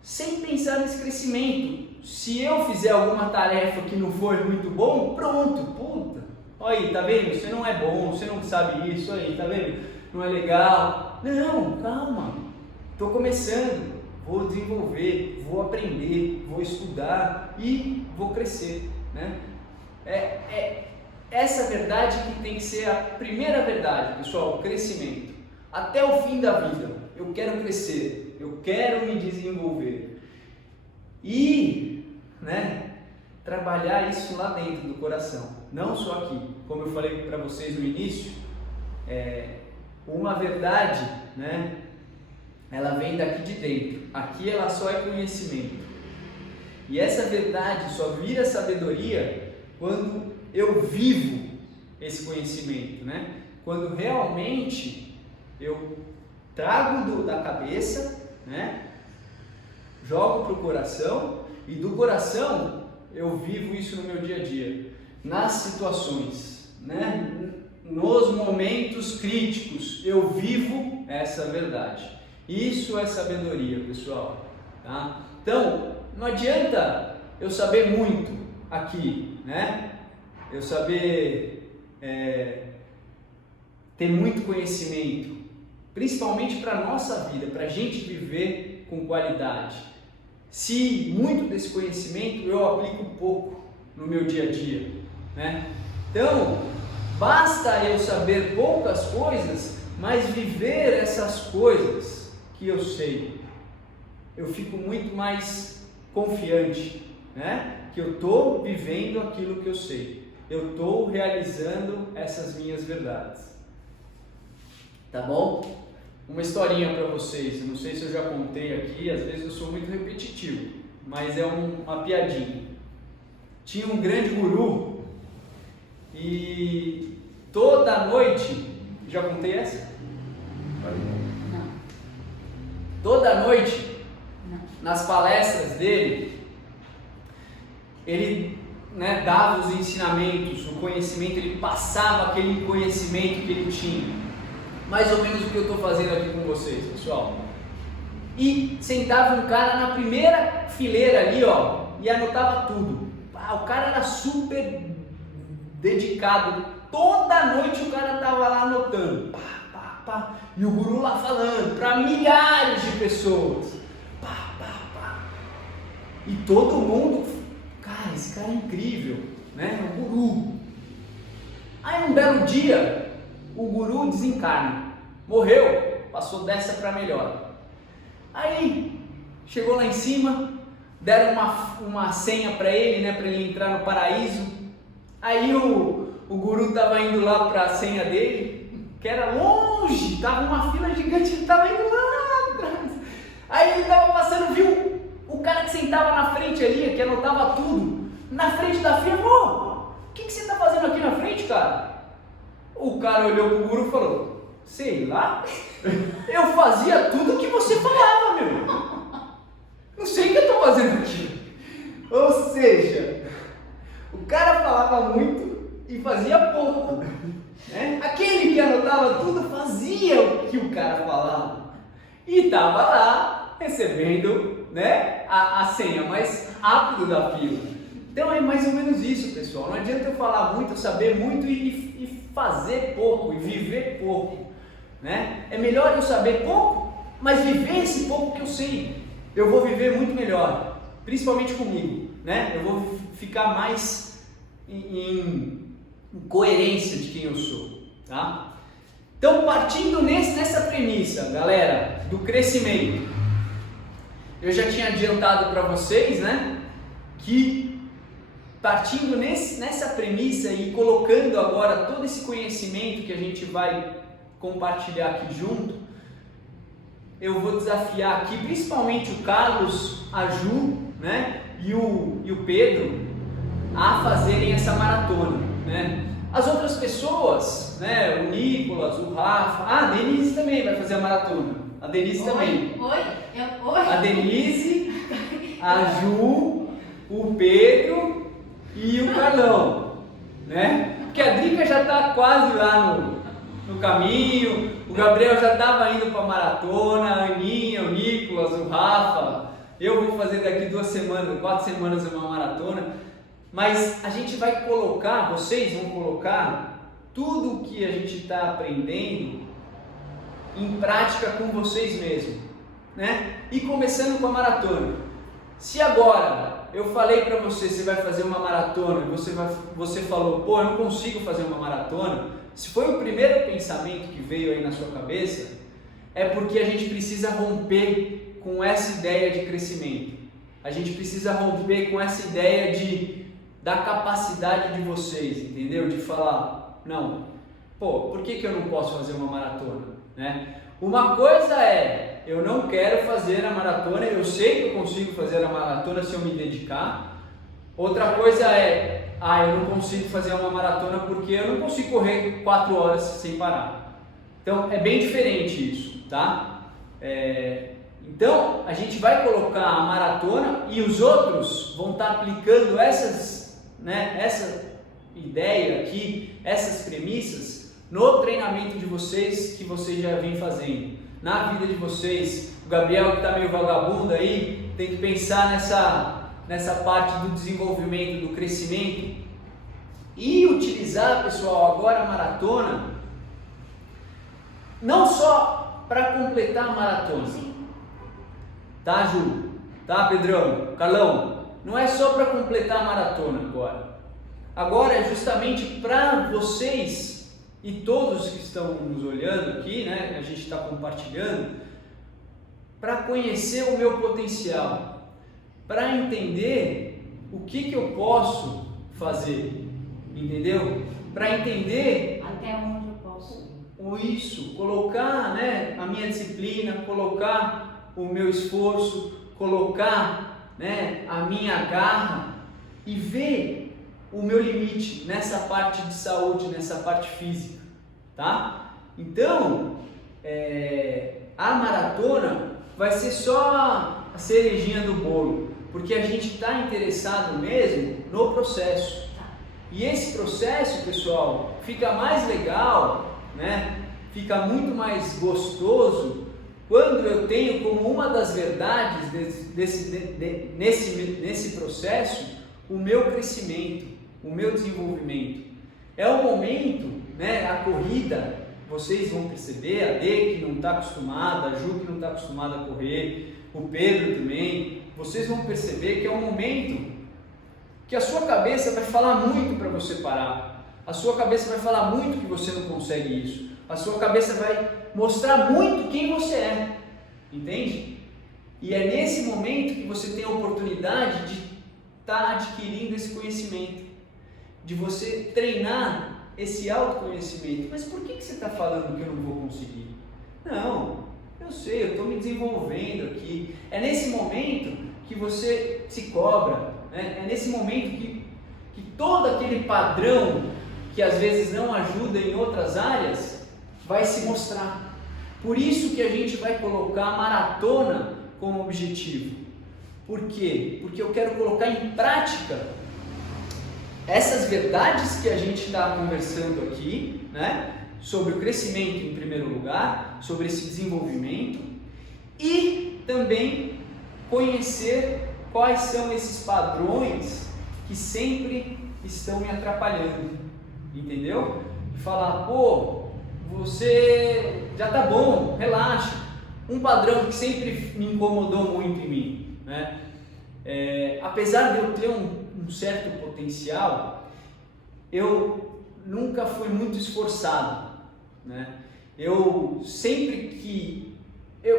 sem pensar nesse crescimento. Se eu fizer alguma tarefa que não for muito bom, pronto, puta, olha aí, tá vendo? Você não é bom, você não sabe isso, aí, tá vendo? Não é legal. Não, calma, estou começando, vou desenvolver, vou aprender, vou estudar e vou crescer, né? Essa verdade que tem que ser a primeira verdade, pessoal, o crescimento. Até o fim da vida, eu quero crescer, eu quero me desenvolver. E, né, trabalhar isso lá dentro do coração, não só aqui. Como eu falei para vocês no início, uma verdade, né, ela vem daqui de dentro. Aqui ela só é conhecimento. E essa verdade só vira sabedoria quando eu vivo esse conhecimento, né? Quando realmente eu trago da cabeça, né? Jogo para o coração e do coração eu vivo isso no meu dia a dia, nas situações, né? Nos momentos críticos eu vivo essa verdade. Isso é sabedoria, pessoal, tá? Então, não adianta eu saber muito aqui, né? eu saber ter muito conhecimento, principalmente para a nossa vida, para a gente viver com qualidade. Se muito desse conhecimento eu aplico pouco no meu dia a dia, né? Então, basta eu saber poucas coisas, mas viver essas coisas que eu sei, eu fico muito mais confiante, né? Que eu estou vivendo aquilo que eu sei, eu estou realizando essas minhas verdades. Tá bom? Uma historinha para vocês, eu não sei se eu já contei aqui, às vezes eu sou muito repetitivo, mas é uma piadinha. Tinha um grande guru e toda noite, já contei essa? Não. Toda noite, Não. nas palestras dele, ele dava os ensinamentos, o conhecimento, ele passava aquele conhecimento que ele tinha. Mais ou menos o que eu estou fazendo aqui com vocês, pessoal. E sentava um cara na primeira fileira ali, ó, e anotava tudo. O cara era super dedicado. Toda noite o cara estava lá anotando. E o guru lá falando para milhares de pessoas. E todo mundo, cara, esse cara é incrível, né? É um guru. Aí um belo dia, o guru desencarna, morreu, passou dessa para melhor. Aí chegou lá em cima, deram uma senha para ele, né, para ele entrar no paraíso. Aí o guru estava indo lá para a senha dele, que era longe, estava uma fila gigante, ele estava indo lá atrás. Aí ele estava passando, viu o cara que sentava na frente ali, que anotava tudo, na frente da fila. Pô, o que você está fazendo aqui na frente, cara? O cara olhou pro guru e falou: sei lá, eu fazia tudo o que você falava, meu. Não sei o que eu estou fazendo aqui. Ou seja, o cara falava muito e fazia pouco, né? Aquele que anotava tudo fazia o que o cara falava e estava lá recebendo, né, a senha mais rápido da fila. Então é mais ou menos isso, pessoal. Não adianta eu falar muito, saber muito e fazer pouco e viver pouco, né? É melhor eu saber pouco, mas viver esse pouco que eu sei. Eu vou viver muito melhor, principalmente comigo, né? Eu vou ficar mais em coerência de quem eu sou, tá? Então, partindo nessa premissa, galera, do crescimento, eu já tinha adiantado para vocês, né, que partindo nessa premissa e colocando agora todo esse conhecimento que a gente vai compartilhar aqui junto, eu vou desafiar aqui principalmente o Carlos, a Ju, né, e o Pedro a fazerem essa maratona, né? As outras pessoas, né, o Nicolas, o Rafa, a Denise também vai fazer a maratona. A Denise também. Oi. A Denise, a Ju, o Pedro e o Carlão, né? Porque a Drica já está quase lá no caminho, o Gabriel já estava indo para a maratona, a Aninha, o Nicolas, o Rafa. Eu vou fazer daqui 2 semanas, 4 semanas uma maratona. Mas a gente vai colocar, vocês vão colocar tudo o que a gente está aprendendo em prática com vocês mesmos, né? E começando com a maratona. Se agora eu falei para você vai fazer uma maratona, você falou, pô, eu não consigo fazer uma maratona. Se foi o primeiro pensamento que veio aí na sua cabeça, é porque a gente precisa romper com essa ideia de crescimento. A gente precisa romper com essa ideia da capacidade de vocês, entendeu? De falar, não, pô, por que eu não posso fazer uma maratona, né? Uma coisa é, eu não quero fazer a maratona, eu sei que eu consigo fazer a maratona se eu me dedicar. Outra coisa é, eu não consigo fazer uma maratona porque eu não consigo correr 4 horas sem parar. Então, é bem diferente isso, tá? Então, a gente vai colocar a maratona e os outros vão estar aplicando essa ideia aqui, essas premissas, no treinamento de vocês que vocês já vêm fazendo, na vida de vocês. O Gabriel, que está meio vagabundo aí, tem que pensar nessa parte do desenvolvimento, do crescimento E utilizar, pessoal, agora a maratona, não só para completar a maratona. Sim. Tá, Ju? Tá, Pedrão? Carlão? Não é só para completar a maratona agora. Agora é justamente para vocês e todos que estão nos olhando aqui, né? A gente está compartilhando, para conhecer o meu potencial, para entender o que eu posso fazer, entendeu? Para entender Até onde eu posso. isso, colocar, né, a minha disciplina, colocar o meu esforço, colocar, né, a minha garra e ver o meu limite nessa parte de saúde, nessa parte física, tá? Então, a maratona vai ser só a cerejinha do bolo, porque a gente está interessado mesmo no processo. E esse processo, pessoal, fica mais legal, né? Fica muito mais gostoso quando eu tenho como uma das verdades nesse processo o meu crescimento, o meu desenvolvimento. É o momento, né? A corrida, vocês vão perceber, a Dê que não está acostumada, a Ju que não está acostumada a correr, o Pedro também, vocês vão perceber que é um momento que a sua cabeça vai falar muito para você parar, a sua cabeça vai falar muito que você não consegue isso, a sua cabeça vai mostrar muito quem você é, entende? E é nesse momento que você tem a oportunidade de estar adquirindo esse conhecimento, de você treinar esse autoconhecimento. Mas por que você está falando que eu não vou conseguir? Não, eu sei, eu estou me desenvolvendo aqui. É nesse momento que você se cobra, né? É nesse momento que todo aquele padrão que às vezes não ajuda em outras áreas vai se mostrar. Por isso que a gente vai colocar a maratona como objetivo. Por quê? Porque eu quero colocar em prática essas verdades que a gente está conversando aqui, né? Sobre o crescimento em primeiro lugar, sobre esse desenvolvimento e também conhecer quais são esses padrões que sempre estão me atrapalhando, entendeu? E falar, pô, você já tá bom, relaxa. Um padrão que sempre me incomodou muito em mim, né? Apesar de eu ter um certo potencial, eu nunca fui muito esforçado, né? Eu sempre que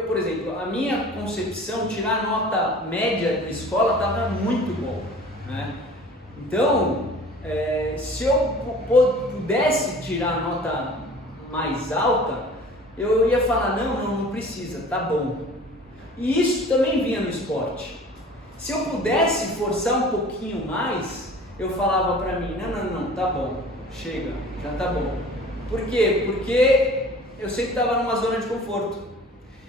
por exemplo, a minha concepção, tirar nota média da escola estava muito bom, né? Então, se eu pudesse tirar nota mais alta, eu ia falar, não precisa, tá bom. E isso também vinha no esporte. Se eu pudesse forçar um pouquinho mais, eu falava para mim, não, tá bom, chega, já tá bom. Por quê? Porque eu sempre estava numa zona de conforto.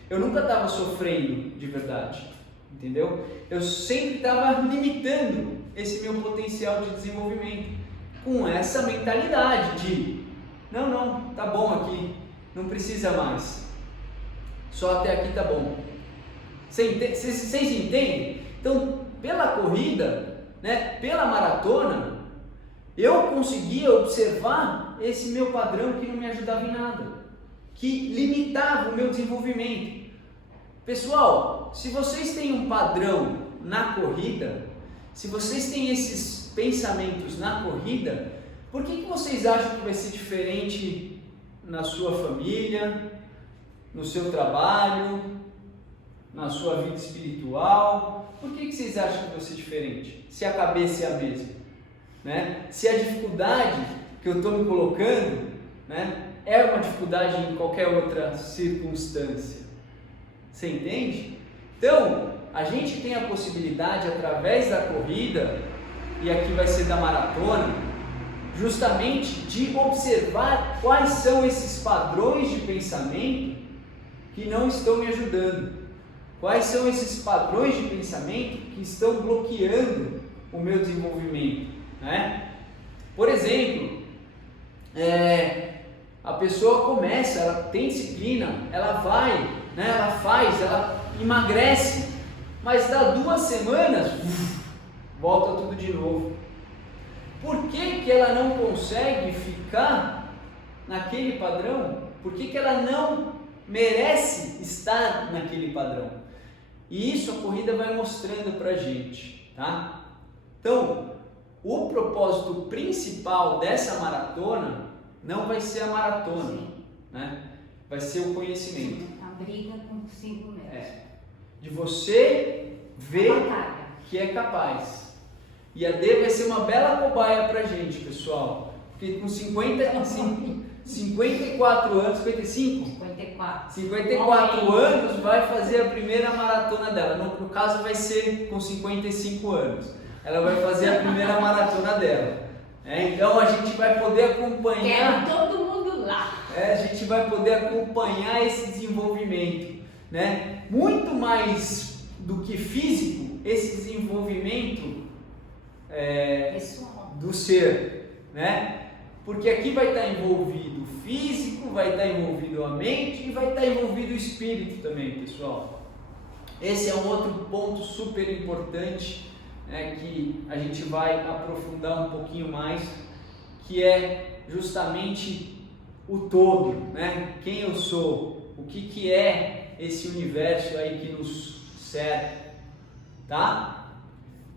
Eu nunca estava sofrendo de verdade, entendeu? Eu sempre estava limitando esse meu potencial de desenvolvimento com essa mentalidade de não, tá bom aqui, não precisa mais, só até aqui tá bom. Vocês entendem? Então, pela corrida, né, pela maratona, eu conseguia observar esse meu padrão que não me ajudava em nada, que limitava o meu desenvolvimento. Pessoal, se vocês têm um padrão na corrida, se vocês têm esses pensamentos na corrida, por que vocês acham que vai ser diferente na sua família, no seu trabalho, na sua vida espiritual? Por que vocês acham que vai ser diferente? Se a cabeça é a mesma, né? Se a dificuldade que eu estou me colocando, né, é uma dificuldade em qualquer outra circunstância. Você entende? Então, a gente tem a possibilidade, através da corrida, e aqui vai ser da maratona, justamente de observar quais são esses padrões de pensamento que não estão me ajudando. Quais são esses padrões de pensamento que estão bloqueando o meu desenvolvimento, né? Por exemplo, a pessoa começa, ela tem disciplina, ela vai, né, ela faz, ela emagrece, mas dá 2 semanas, volta tudo de novo. por que que ela não consegue ficar naquele padrão? Por que que ela não merece estar naquele padrão? E isso a corrida vai mostrando pra gente, tá? Então, o propósito principal dessa maratona não vai ser a maratona, né? Vai ser o conhecimento. A briga consigo mesmo. De você ver que é capaz. E a D vai ser uma bela cobaia pra gente, pessoal. Porque com 54 anos, 55? 54 anos vai fazer a primeira maratona dela. No caso vai ser com 55 anos. Ela vai fazer a primeira maratona dela. Então a gente vai poder acompanhar. Quero todo mundo lá. A gente vai poder acompanhar esse desenvolvimento, né? Muito mais do que físico, esse desenvolvimento do ser, né? Porque aqui vai estar envolvido o físico, vai estar envolvido a mente e vai estar envolvido o espírito também, pessoal. Esse é um outro ponto super importante, né, que a gente vai aprofundar um pouquinho mais, que é justamente o todo, né? Quem eu sou, o que é esse universo aí que nos cerca, tá?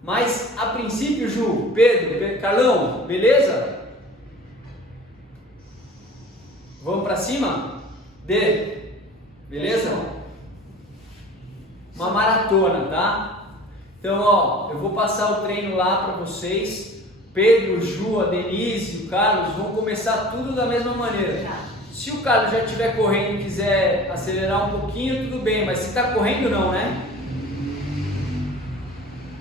Mas a princípio, Ju, Pedro, Carlão, beleza? Vamos pra cima? Beleza? Uma maratona, tá? Então, ó, eu vou passar o treino lá para vocês. Pedro, Ju, a Denise, o Carlos vão começar tudo da mesma maneira. Se o Carlos já estiver correndo e quiser acelerar um pouquinho, tudo bem, mas se está correndo não, né?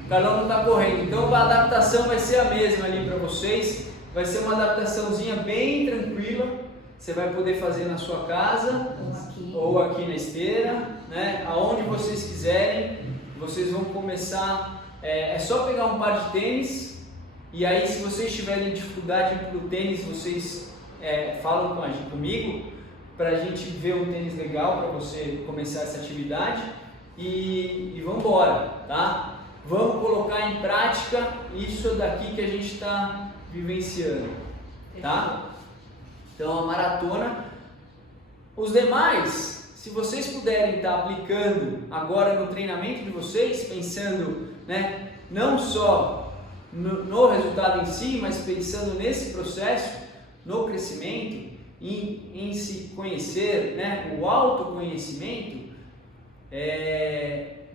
O Carlão não está correndo, então a adaptação vai ser a mesma ali para vocês. Vai ser uma adaptaçãozinha bem tranquila. Você vai poder fazer na sua casa ou aqui na esteira, né? Aonde vocês quiserem. Vocês vão começar, é só pegar um par de tênis e aí se vocês tiverem dificuldade para o tênis, vocês falam comigo para a gente ver um tênis legal para você começar essa atividade e vamos embora, tá? Vamos colocar em prática isso daqui que a gente está vivenciando, tá? Então a maratona, os demais, se vocês puderem estar aplicando agora no treinamento de vocês, pensando, né, não só no resultado em si, mas pensando nesse processo, no crescimento, em se conhecer, né, o autoconhecimento,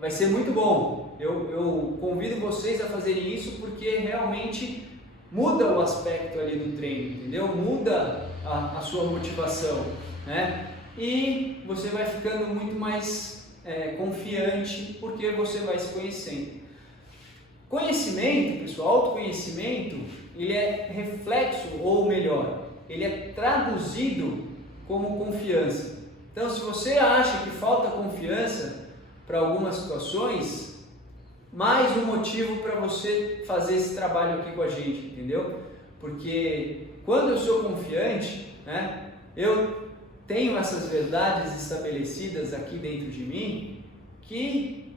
vai ser muito bom. Eu convido vocês a fazerem isso porque realmente muda o aspecto ali do treino, entendeu? Muda a sua motivação, né? E você vai ficando muito mais confiante porque você vai se conhecendo. Conhecimento, pessoal, autoconhecimento, ele é reflexo, ou melhor, ele é traduzido como confiança. Então, se você acha que falta confiança para algumas situações, mais um motivo para você fazer esse trabalho aqui com a gente, entendeu? Porque quando eu sou confiante, né, eu tenho essas verdades estabelecidas aqui dentro de mim que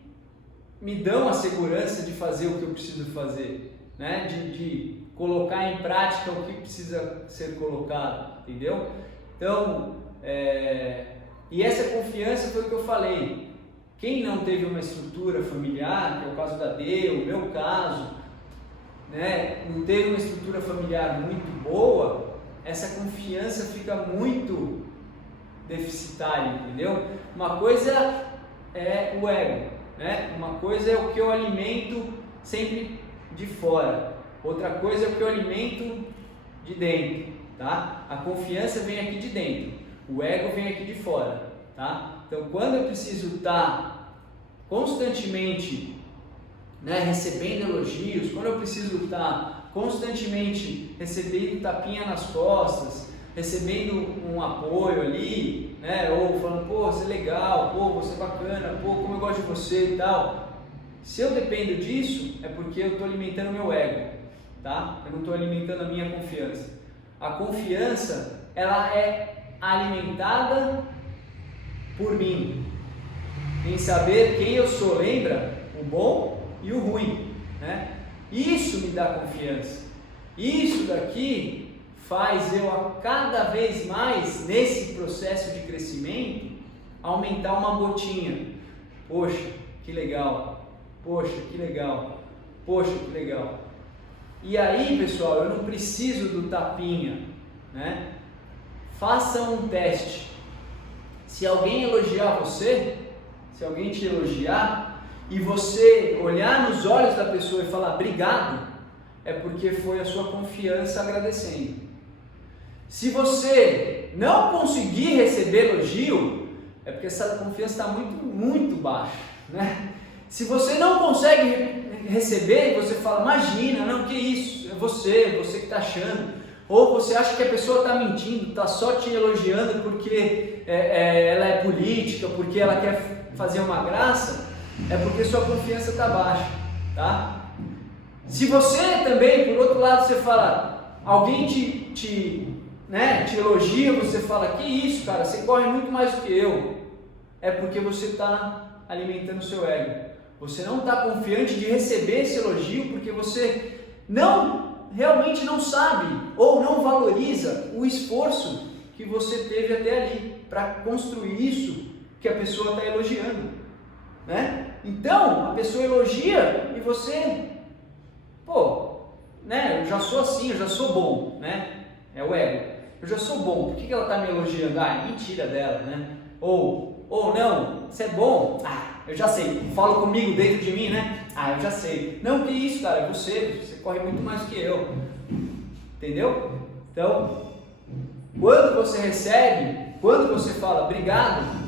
me dão a segurança de fazer o que eu preciso fazer, né? De colocar em prática o que precisa ser colocado, entendeu? Então, e essa confiança foi o que eu falei. Quem não teve uma estrutura familiar, que é o caso da D, o meu caso, né, não teve uma estrutura familiar muito boa, essa confiança fica muito deficitária, entendeu? Uma coisa é o ego, né? Uma coisa é o que eu alimento sempre de fora, outra coisa é o que eu alimento de dentro, tá? A confiança vem aqui de dentro, o ego vem aqui de fora, tá? Então, quando eu preciso estar constantemente, né, recebendo elogios, quando eu preciso estar constantemente recebendo tapinha nas costas, recebendo um apoio ali, né, ou falando, pô, você é legal, pô, você é bacana, pô, como eu gosto de você e tal. Se eu dependo disso, é porque eu estou alimentando o meu ego, tá? Eu não estou alimentando a minha confiança. A confiança, ela é alimentada por mim, em saber quem eu sou, lembra? O bom e o ruim, né? Isso me dá confiança. Isso daqui faz eu a cada vez mais, nesse processo de crescimento, aumentar uma gotinha. Poxa, que legal. Poxa, que legal. Poxa, que legal. E aí, pessoal, eu não preciso do tapinha, né? Faça um teste. Se alguém elogiar você, se alguém te elogiar, e você olhar nos olhos da pessoa e falar obrigado, é porque foi a sua confiança agradecendo. Se você não conseguir receber elogio, é porque essa confiança está muito baixa, né? Se você não consegue receber e você fala, imagina, não, que isso, é você que está achando, ou você acha que a pessoa está mentindo, está só te elogiando porque ela é política, porque ela quer fazer uma graça, é porque sua confiança está baixa, tá? Se você também, por outro lado, você fala, alguém te elogia, você fala, que isso, cara, você corre muito mais do que eu, é porque você está alimentando o seu ego. Você não está confiante de receber esse elogio porque você realmente não sabe ou não valoriza o esforço que você teve até ali para construir isso que a pessoa está elogiando, né? Então, a pessoa elogia e você, eu já sou assim, eu já sou bom, né? É o ego. Eu já sou bom, por que ela está me elogiando? Ah, é mentira dela, né? Ou não, você é bom? Ah, eu já sei, fala comigo dentro de mim, né? Ah, eu já sei. Não, que isso, cara, você corre muito mais do que eu. Entendeu? Então, quando você recebe, quando você fala obrigado,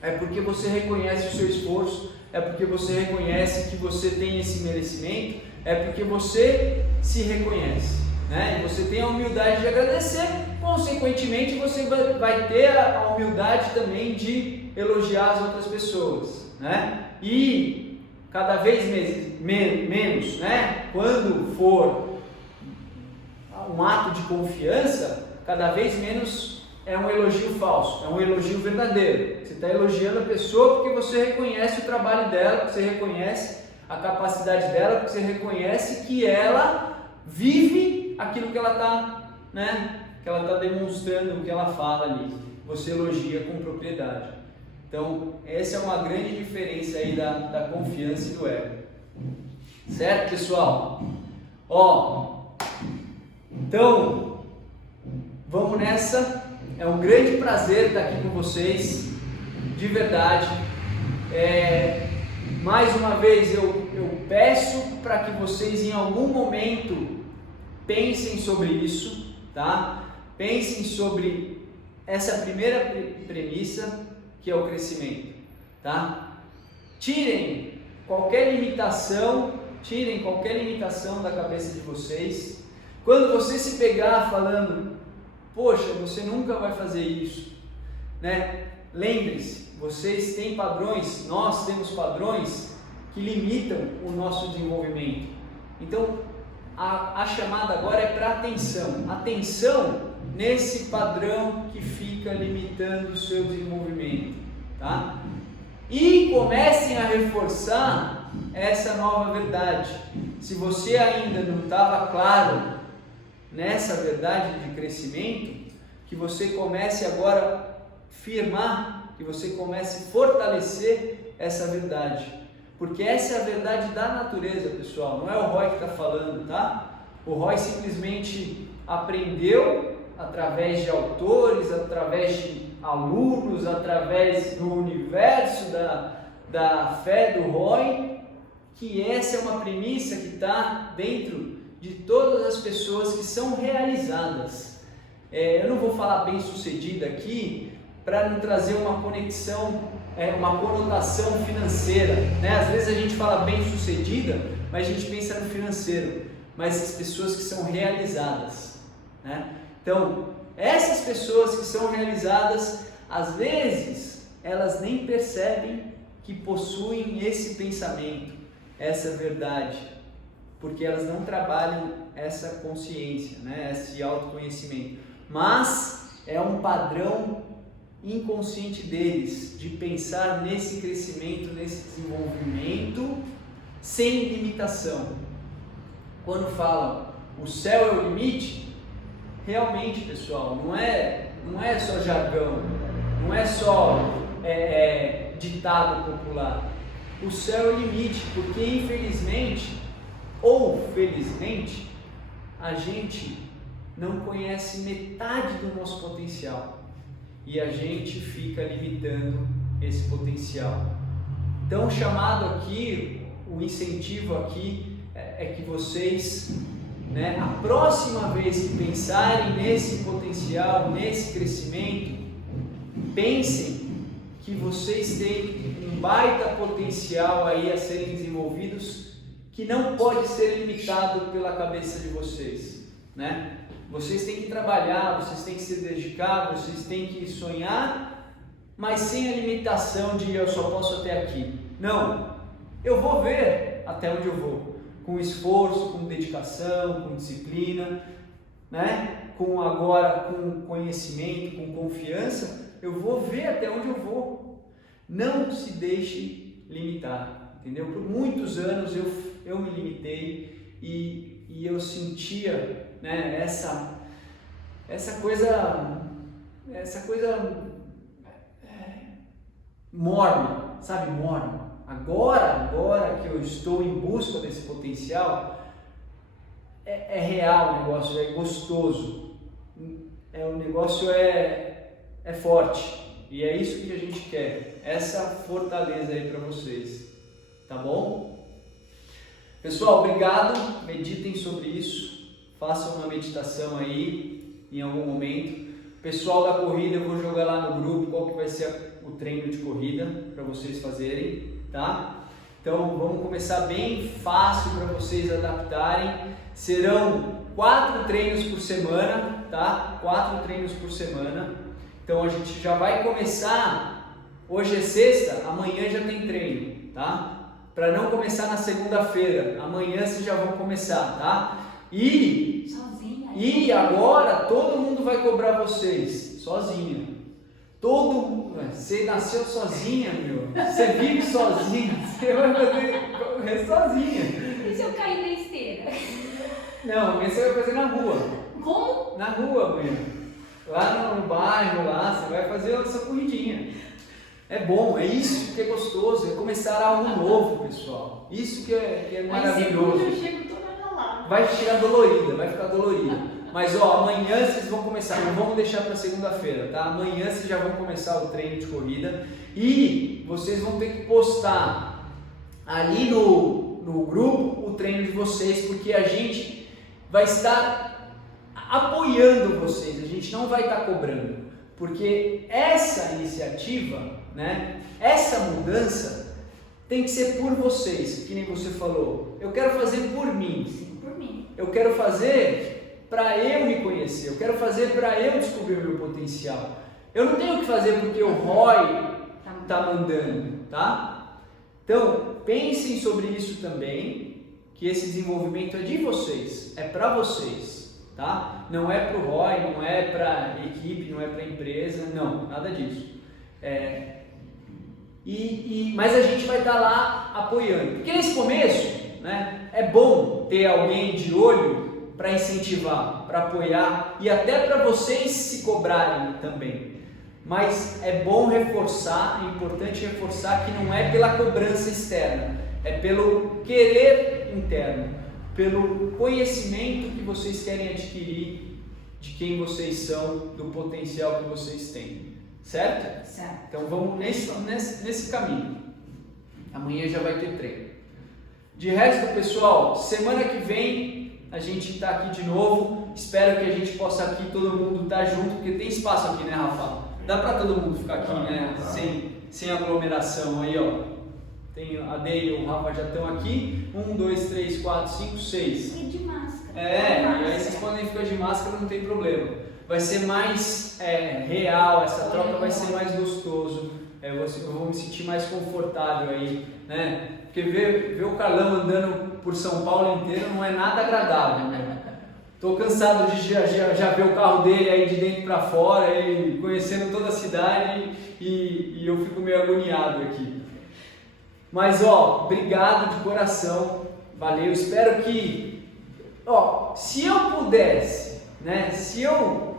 é porque você reconhece o seu esforço, é porque você reconhece que você tem esse merecimento, é porque você se reconhece, né? E você tem a humildade de agradecer, consequentemente você vai ter a humildade também de elogiar as outras pessoas, né? E cada vez menos, né? Quando for um ato de confiança, cada vez menos é um elogio falso, é um elogio verdadeiro. Você está elogiando a pessoa porque você reconhece o trabalho dela, porque você reconhece a capacidade dela, porque você reconhece que ela vive aquilo que ela está, né? Que ela está demonstrando, o que ela fala ali. Você elogia com propriedade. Então, essa é uma grande diferença aí da confiança e do ego. Certo, pessoal? Então, vamos nessa. É um grande prazer estar aqui com vocês, de verdade. Mais uma vez, eu peço para que vocês em algum momento pensem sobre isso, tá? Pensem sobre essa primeira premissa, que é o crescimento, tá? Tirem qualquer limitação da cabeça de vocês. Quando você se pegar falando, poxa, você nunca vai fazer isso, né? Lembre-se, vocês têm padrões, nós temos padrões que limitam o nosso desenvolvimento. Então, a chamada agora é para atenção nesse padrão que fica limitando o seu desenvolvimento, tá? E comecem a reforçar essa nova verdade. Se você ainda não estava claro nessa verdade de crescimento, que você comece agora a firmar, que você comece a fortalecer essa verdade. Porque essa é a verdade da natureza, pessoal. Não é o Roy que está falando, tá? O Roy simplesmente aprendeu através de autores, através de alunos, através do universo da fé do Roy, que essa é uma premissa que está dentro de todas as pessoas que são realizadas. Eu não vou falar bem sucedida aqui para não trazer uma conexão, uma conotação financeira, né? Às vezes a gente fala bem sucedida, mas a gente pensa no financeiro, mas as pessoas que são realizadas, né? Então, essas pessoas que são realizadas, às vezes, elas nem percebem que possuem esse pensamento, essa verdade, porque elas não trabalham essa consciência, né? Esse autoconhecimento, mas é um padrão inconsciente deles de pensar nesse crescimento, nesse desenvolvimento sem limitação. Quando falam o céu é o limite, realmente, pessoal, não é só jargão, não é só ditado popular. O céu é o limite, porque infelizmente ou felizmente a gente não conhece metade do nosso potencial e a gente fica limitando esse potencial. Então o chamado aqui, o incentivo aqui é que vocês, a próxima vez que pensarem nesse potencial, nesse crescimento, pensem que vocês têm um baita potencial aí a serem desenvolvidos que não pode ser limitado pela cabeça de vocês, Vocês têm que trabalhar, vocês têm que se dedicar, vocês têm que sonhar, mas sem a limitação de eu só posso até aqui. Não, eu vou ver até onde eu vou, com esforço, com dedicação, com disciplina, com conhecimento, com confiança, eu vou ver até onde eu vou. Não se deixe limitar, entendeu? Por muitos anos eu me limitei e eu sentia essa coisa morna, sabe, morna. Agora que eu estou em busca desse potencial, é real o negócio, é gostoso, o negócio é forte, e é isso que a gente quer, essa fortaleza aí para vocês, tá bom? Pessoal, obrigado, meditem sobre isso, façam uma meditação aí em algum momento. Pessoal da corrida, eu vou jogar lá no grupo qual que vai ser o treino de corrida para vocês fazerem, tá? Então vamos começar bem fácil para vocês adaptarem. Serão 4 treinos por semana, tá? 4 treinos por semana. Então a gente já vai começar, hoje é sexta, amanhã já tem treino, tá? Para não começar na segunda-feira, amanhã vocês já vão começar, tá? E agora todo mundo vai cobrar vocês, sozinha. Todo mundo, você nasceu sozinha, meu. Você vive sozinha, você vai fazer sozinha. E se eu cair na esteira? Não, amanhã você vai fazer na rua. Como? Na rua amanhã. Lá no bairro, lá, você vai fazer a sua corridinha. É bom, é isso que é gostoso, é começar algo novo, pessoal. Isso que é maravilhoso. Aí eu chego toda ralada. Vai ficar dolorida. Mas amanhã vocês vão começar, não vamos deixar para segunda-feira, tá? Amanhã vocês já vão começar o treino de corrida e vocês vão ter que postar ali no grupo o treino de vocês, porque a gente vai estar apoiando vocês, a gente não vai estar cobrando, porque essa iniciativa, essa mudança tem que ser por vocês, que nem você falou. Eu quero fazer por mim. Sim, por mim. Eu quero fazer para eu me conhecer, eu quero fazer para eu descobrir o meu potencial. Eu não tenho que fazer porque o Roy está mandando, tá? Então, pensem sobre isso também, que esse desenvolvimento é de vocês, é para vocês, tá? Não é para o Roy, não é para a equipe, não é para a empresa, não, nada disso. Mas a gente vai estar lá apoiando, porque nesse começo, é bom ter alguém de olho para incentivar, para apoiar e até para vocês se cobrarem também. Mas é bom reforçar, é importante reforçar que não é pela cobrança externa, é pelo querer interno, pelo conhecimento que vocês querem adquirir de quem vocês são, do potencial que vocês têm. Certo? Certo. Então vamos nesse caminho. Amanhã já vai ter treino. De resto, pessoal, semana que vem a gente está aqui de novo. Espero que a gente possa aqui todo mundo estar junto, porque tem espaço aqui, né, Rafa? Dá para todo mundo ficar aqui, né? Sem aglomeração aí, ó. Tem a Dei e o Rafa já estão aqui. 1, 2, 3, 4, 5, 6. E de máscara. E aí vocês podem ficar de máscara, não tem problema. Vai ser mais real, essa troca vai ser mais gostoso, eu vou me sentir mais confortável aí, Porque ver o Carlão andando por São Paulo inteiro não é nada agradável, Tô cansado de já ver o carro dele aí de dentro para fora, ele conhecendo toda a cidade e eu fico meio agoniado aqui. Mas obrigado de coração, valeu, espero que ó, se eu pudesse, né, se eu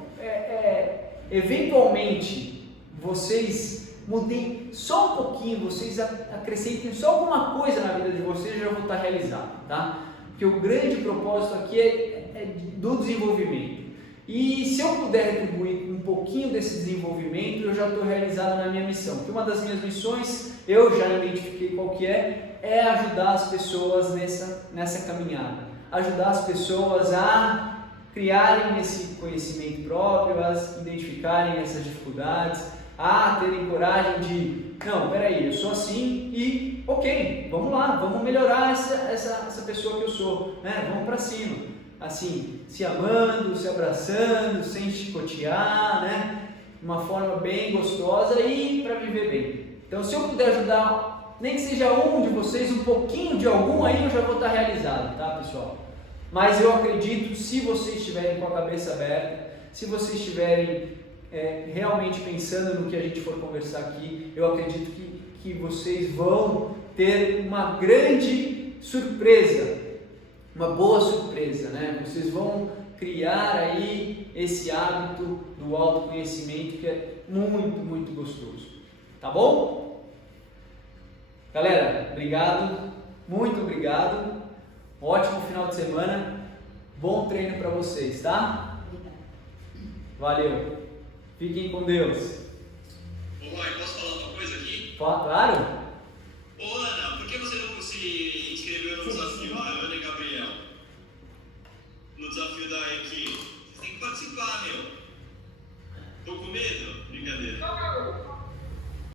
eventualmente vocês mudem só um pouquinho, vocês acrescentem só alguma coisa na vida de vocês, eu já vou estar realizado, tá? Porque o grande propósito aqui é do desenvolvimento. E se eu puder retribuir um pouquinho desse desenvolvimento, eu já estou realizado na minha missão. Porque uma das minhas missões, eu já identifiquei qual que é ajudar as pessoas nessa caminhada. Ajudar as pessoas a criarem esse conhecimento próprio, a identificarem essas dificuldades, a terem coragem de, não, peraí, eu sou assim e ok, vamos lá, vamos melhorar essa pessoa que eu sou, né? Vamos para cima, assim, se amando, se abraçando, sem chicotear, né? Uma forma bem gostosa e para viver bem. Então, se eu puder ajudar, nem que seja um de vocês, um pouquinho de algum, aí eu já vou estar realizado, tá, pessoal? Mas eu acredito, se vocês estiverem com a cabeça aberta, se vocês estiverem realmente pensando no que a gente for conversar aqui, eu acredito que vocês vão ter uma grande surpresa, uma boa surpresa, né? Vocês vão criar aí esse hábito do autoconhecimento que é muito, muito gostoso. Tá bom? Galera, obrigado, muito obrigado. Ótimo final de semana, bom treino para vocês, tá? Valeu, fiquem com Deus. Ô, Roy, posso falar uma coisa aqui? Claro.